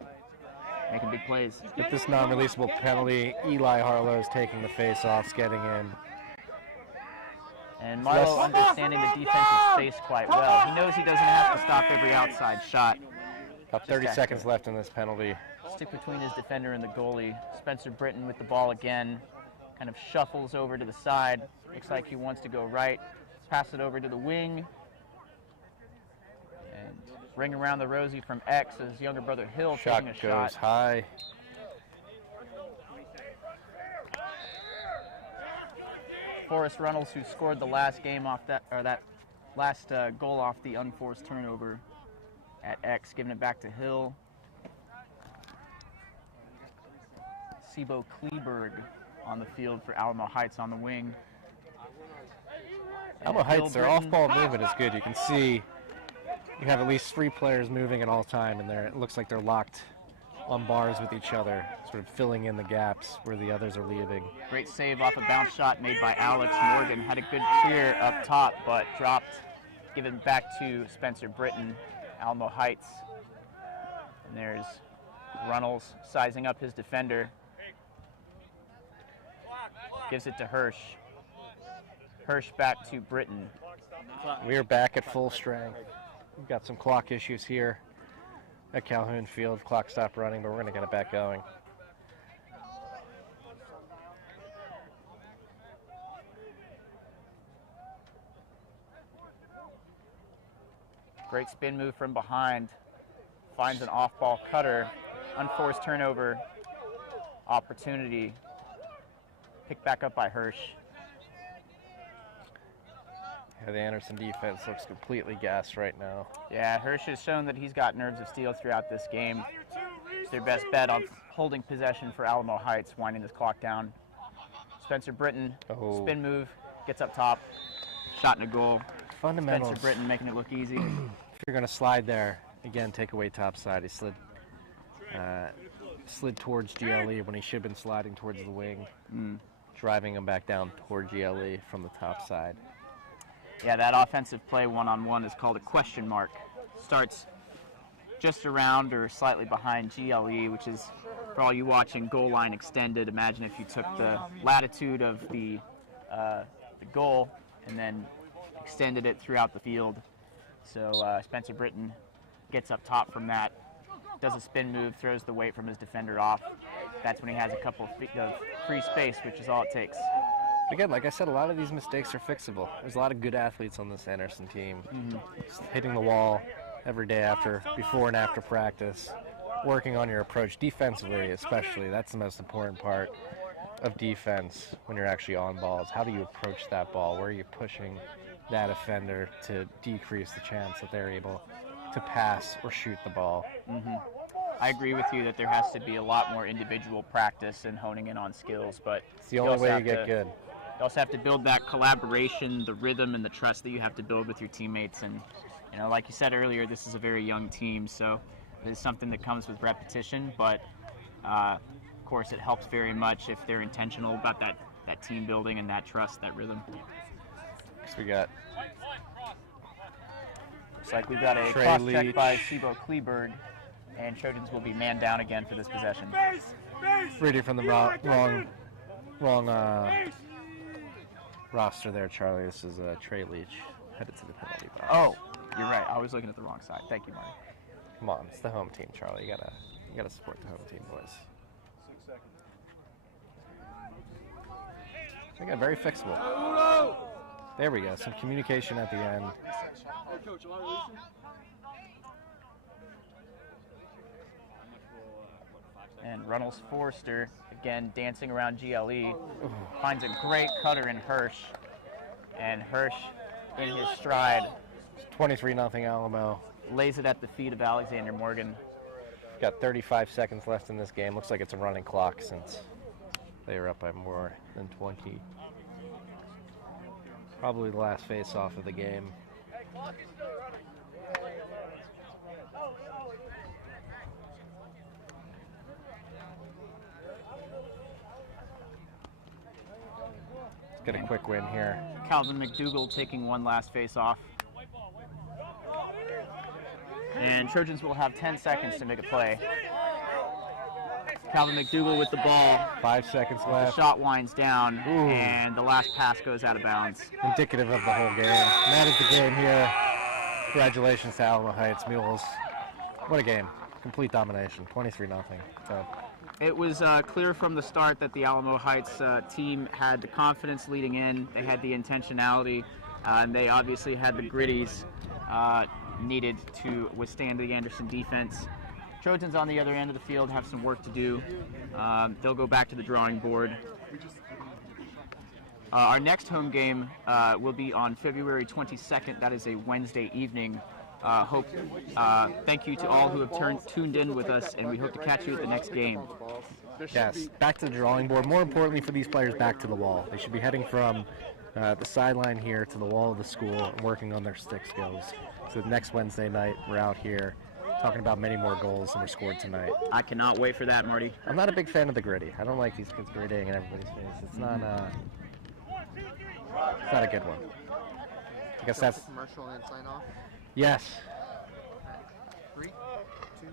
making big plays. With this non-releasable penalty, Eli Harlow's taking the face-offs, getting in. And Marlowe understanding the defensive space quite well. He knows he doesn't have to stop every outside shot. About 30 seconds left in this penalty. Stick between his defender and the goalie. Spencer Britton with the ball again. Kind of shuffles over to the side. Looks like he wants to go right. Pass it over to the wing. And ring around the rosy from X as younger brother Hill taking a shot. Goes high. Forrest Reynolds, who scored the last game off that last goal off the unforced turnover at X, giving it back to Hill. Sibo Kleberg on the field for Alamo Heights on the wing. Alamo And Bill Heights, their Britton- off-ball movement is good. You can see you have at least 3 players moving at all time, and it looks like they're locked on bars with each other, sort of filling in the gaps where the others are leaving. Great save off a bounce shot made by Alex Morgan. Had a good clear up top, but dropped. Given back to Spencer Britton, Alamo Heights. And there's Runnels sizing up his defender. Gives it to Hirsch. Hirsch back to Britton. We are back at full strength. We've got some clock issues here at Calhoun Field. Clock stopped running, but we're going to get it back going. Great spin move from behind. Finds an off-ball cutter. Unforced turnover opportunity. Picked back up by Hirsch. Yeah, the Anderson defense looks completely gassed right now. Yeah, Hirsch has shown that he's got nerves of steel throughout this game. It's their best bet on holding possession for Alamo Heights, winding this clock down. Spencer Britton, spin move, gets up top, shot and a goal. Fundamentals. Spencer Britton making it look easy. If you're going to slide there, again, take away top side. He slid towards GLE when he should have been sliding towards the wing, driving him back down toward GLE from the top side. Yeah, that offensive play one-on-one is called a question mark. Starts just around or slightly behind GLE, which is, for all you watching, goal line extended. Imagine if you took the latitude of the goal and then extended it throughout the field. So Spencer Britton gets up top from that, does a spin move, throws the weight from his defender off. That's when he has a couple of feet of free space, which is all it takes. Again, like I said, a lot of these mistakes are fixable. There's a lot of good athletes on this Anderson team. Just hitting the wall every day before and after practice, working on your approach defensively especially. That's the most important part of defense when you're actually on balls. How do you approach that ball? Where are you pushing that offender to decrease the chance that they're able to pass or shoot the ball? I agree with you that there has to be a lot more individual practice and honing in on skills, but It's the only way you get good. You also have to build that collaboration, the rhythm, and the trust that you have to build with your teammates. And, you know, like you said earlier, this is a very young team, so it is something that comes with repetition. But, of course, it helps very much if they're intentional about that team building and that trust, that rhythm. So we got Looks like we've got a Trey cross check Leach. by Sibo Kleberg, and Trojans will be man down again for this possession. reading from the wrong roster there, Charlie. This is Trey Leach headed to the penalty box. Oh, you're right. I was looking at the wrong side. Thank you, Marty. Come on, it's the home team, Charlie. You gotta support the home team, boys. I got very fixable. There we go. Some communication at the end. And Runnels Forrester, again, dancing around GLE, finds a great cutter in Hirsch. And Hirsch, in his stride, 23-0 Alamo. lays it at the feet of Alexander Morgan. Got 35 seconds left in this game. Looks like it's a running clock since they were up by more than 20. Probably the last face-off of the game. Let's get a quick win here. Calvin McDougall taking one last face-off. And Trojans will have 10 seconds to make a play. Calvin McDougall with the ball. 5 seconds The left. shot winds down, Ooh. and the last pass goes out of bounds. Indicative of the whole game. And that is the game here. Congratulations to Alamo Heights Mules. What a game. Complete domination. 23-0. So It was clear from the start that the Alamo Heights team had the confidence leading in. They had the intentionality, and they obviously had the gritties needed to withstand the Anderson defense. Trojans on the other end of the field have some work to do. They'll go back to the drawing board. Our next home game will be on February 22nd. That is a Wednesday evening. Thank you to all who have tuned in with us, and we hope to catch you at the next game. Yes, back to the drawing board. More importantly for these players, back to the wall. They should be heading from the sideline here to the wall of the school and working on their stick skills. So next Wednesday night, we're out here talking about many more goals than were scored tonight. I cannot wait for that, Marty. I'm not a big fan of the gritty. I don't like these kids grittying in everybody's face. It's not a good one. I guess that's commercial and sign off. yes. 3, 2.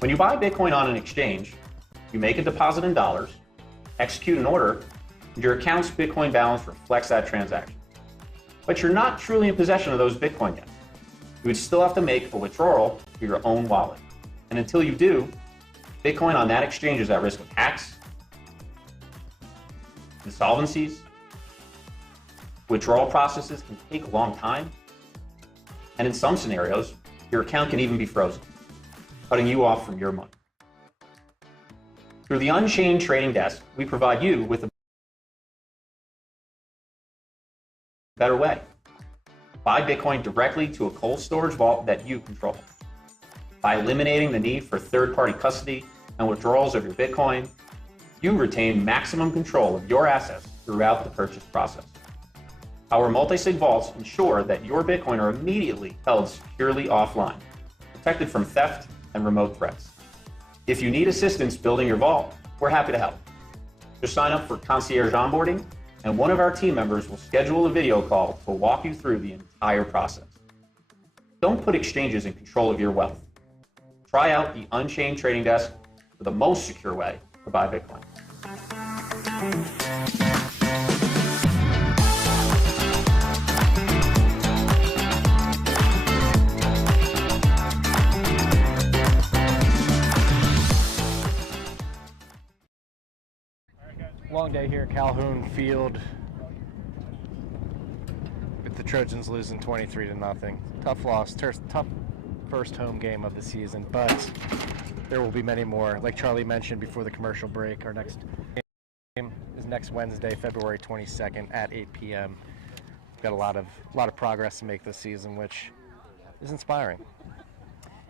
When you buy Bitcoin on an exchange, you make a deposit in dollars, execute an order, and your account's Bitcoin balance reflects that transaction. But you're not truly in possession of those Bitcoin yet. You would still have to make a withdrawal to your own wallet. And until you do, Bitcoin on that exchange is at risk of hacks, insolvencies, withdrawal processes can take a long time, and in some scenarios, your account can even be frozen, cutting you off from your money. Through the Unchained Trading Desk, we provide you with a better way. Buy Bitcoin directly to a cold storage vault that you control. By eliminating the need for third-party custody and withdrawals of your Bitcoin, you retain maximum control of your assets throughout the purchase process. Our multi-sig vaults ensure that your Bitcoin are immediately held securely offline, protected from theft and remote threats. If you need assistance building your vault, we're happy to help. Just sign up for concierge onboarding, and one of our team members will schedule a video call to walk you through the entire process. Don't put exchanges in control of your wealth. Try out the Unchained Trading Desk for the most secure way to buy Bitcoin. Long day here at Calhoun Field with the Trojans losing 23-0. Tough loss, tough first home game of the season, but there will be many more. Like Charlie mentioned before the commercial break, our next game is next Wednesday, February 22nd at 8 p.m. We've got a lot of progress to make this season, which is inspiring.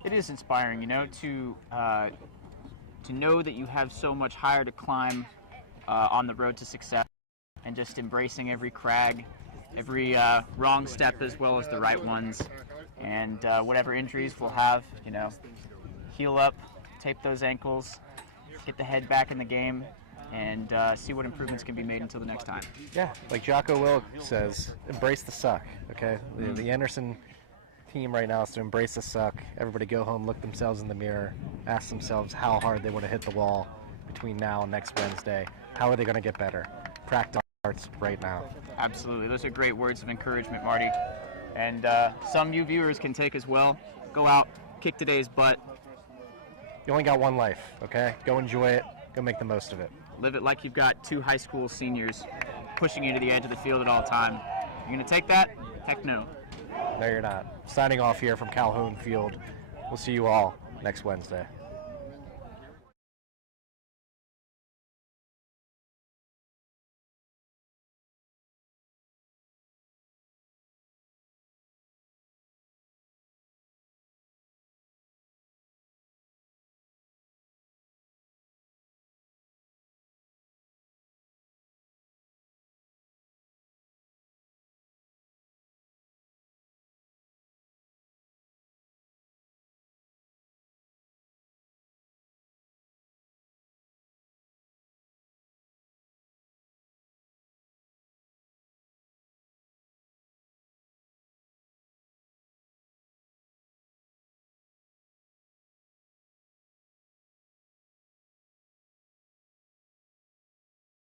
It is inspiring, you know, to know that you have so much higher to climb on the road to success, and just embracing every crag, every wrong step as well as the right ones, and whatever injuries we'll have, you know, heal up, tape those ankles, get the head back in the game, and see what improvements can be made until the next time. Yeah, like Jocko Wilk says, embrace the suck, okay? The Anderson team right now is to embrace the suck. Everybody go home, look themselves in the mirror, ask themselves how hard they want to hit the wall between now and next Wednesday. How are they going to get better? Practice starts right now. Absolutely. Those are great words of encouragement, Marty. And some you viewers can take as well. Go out, kick today's butt. You only got one life, okay? Go enjoy it. Go make the most of it. Live it like you've got two high school seniors pushing you to the edge of the field at all time. You're going to take that? Heck no. No, you're not. Signing off here from Calhoun Field. We'll see you all next Wednesday.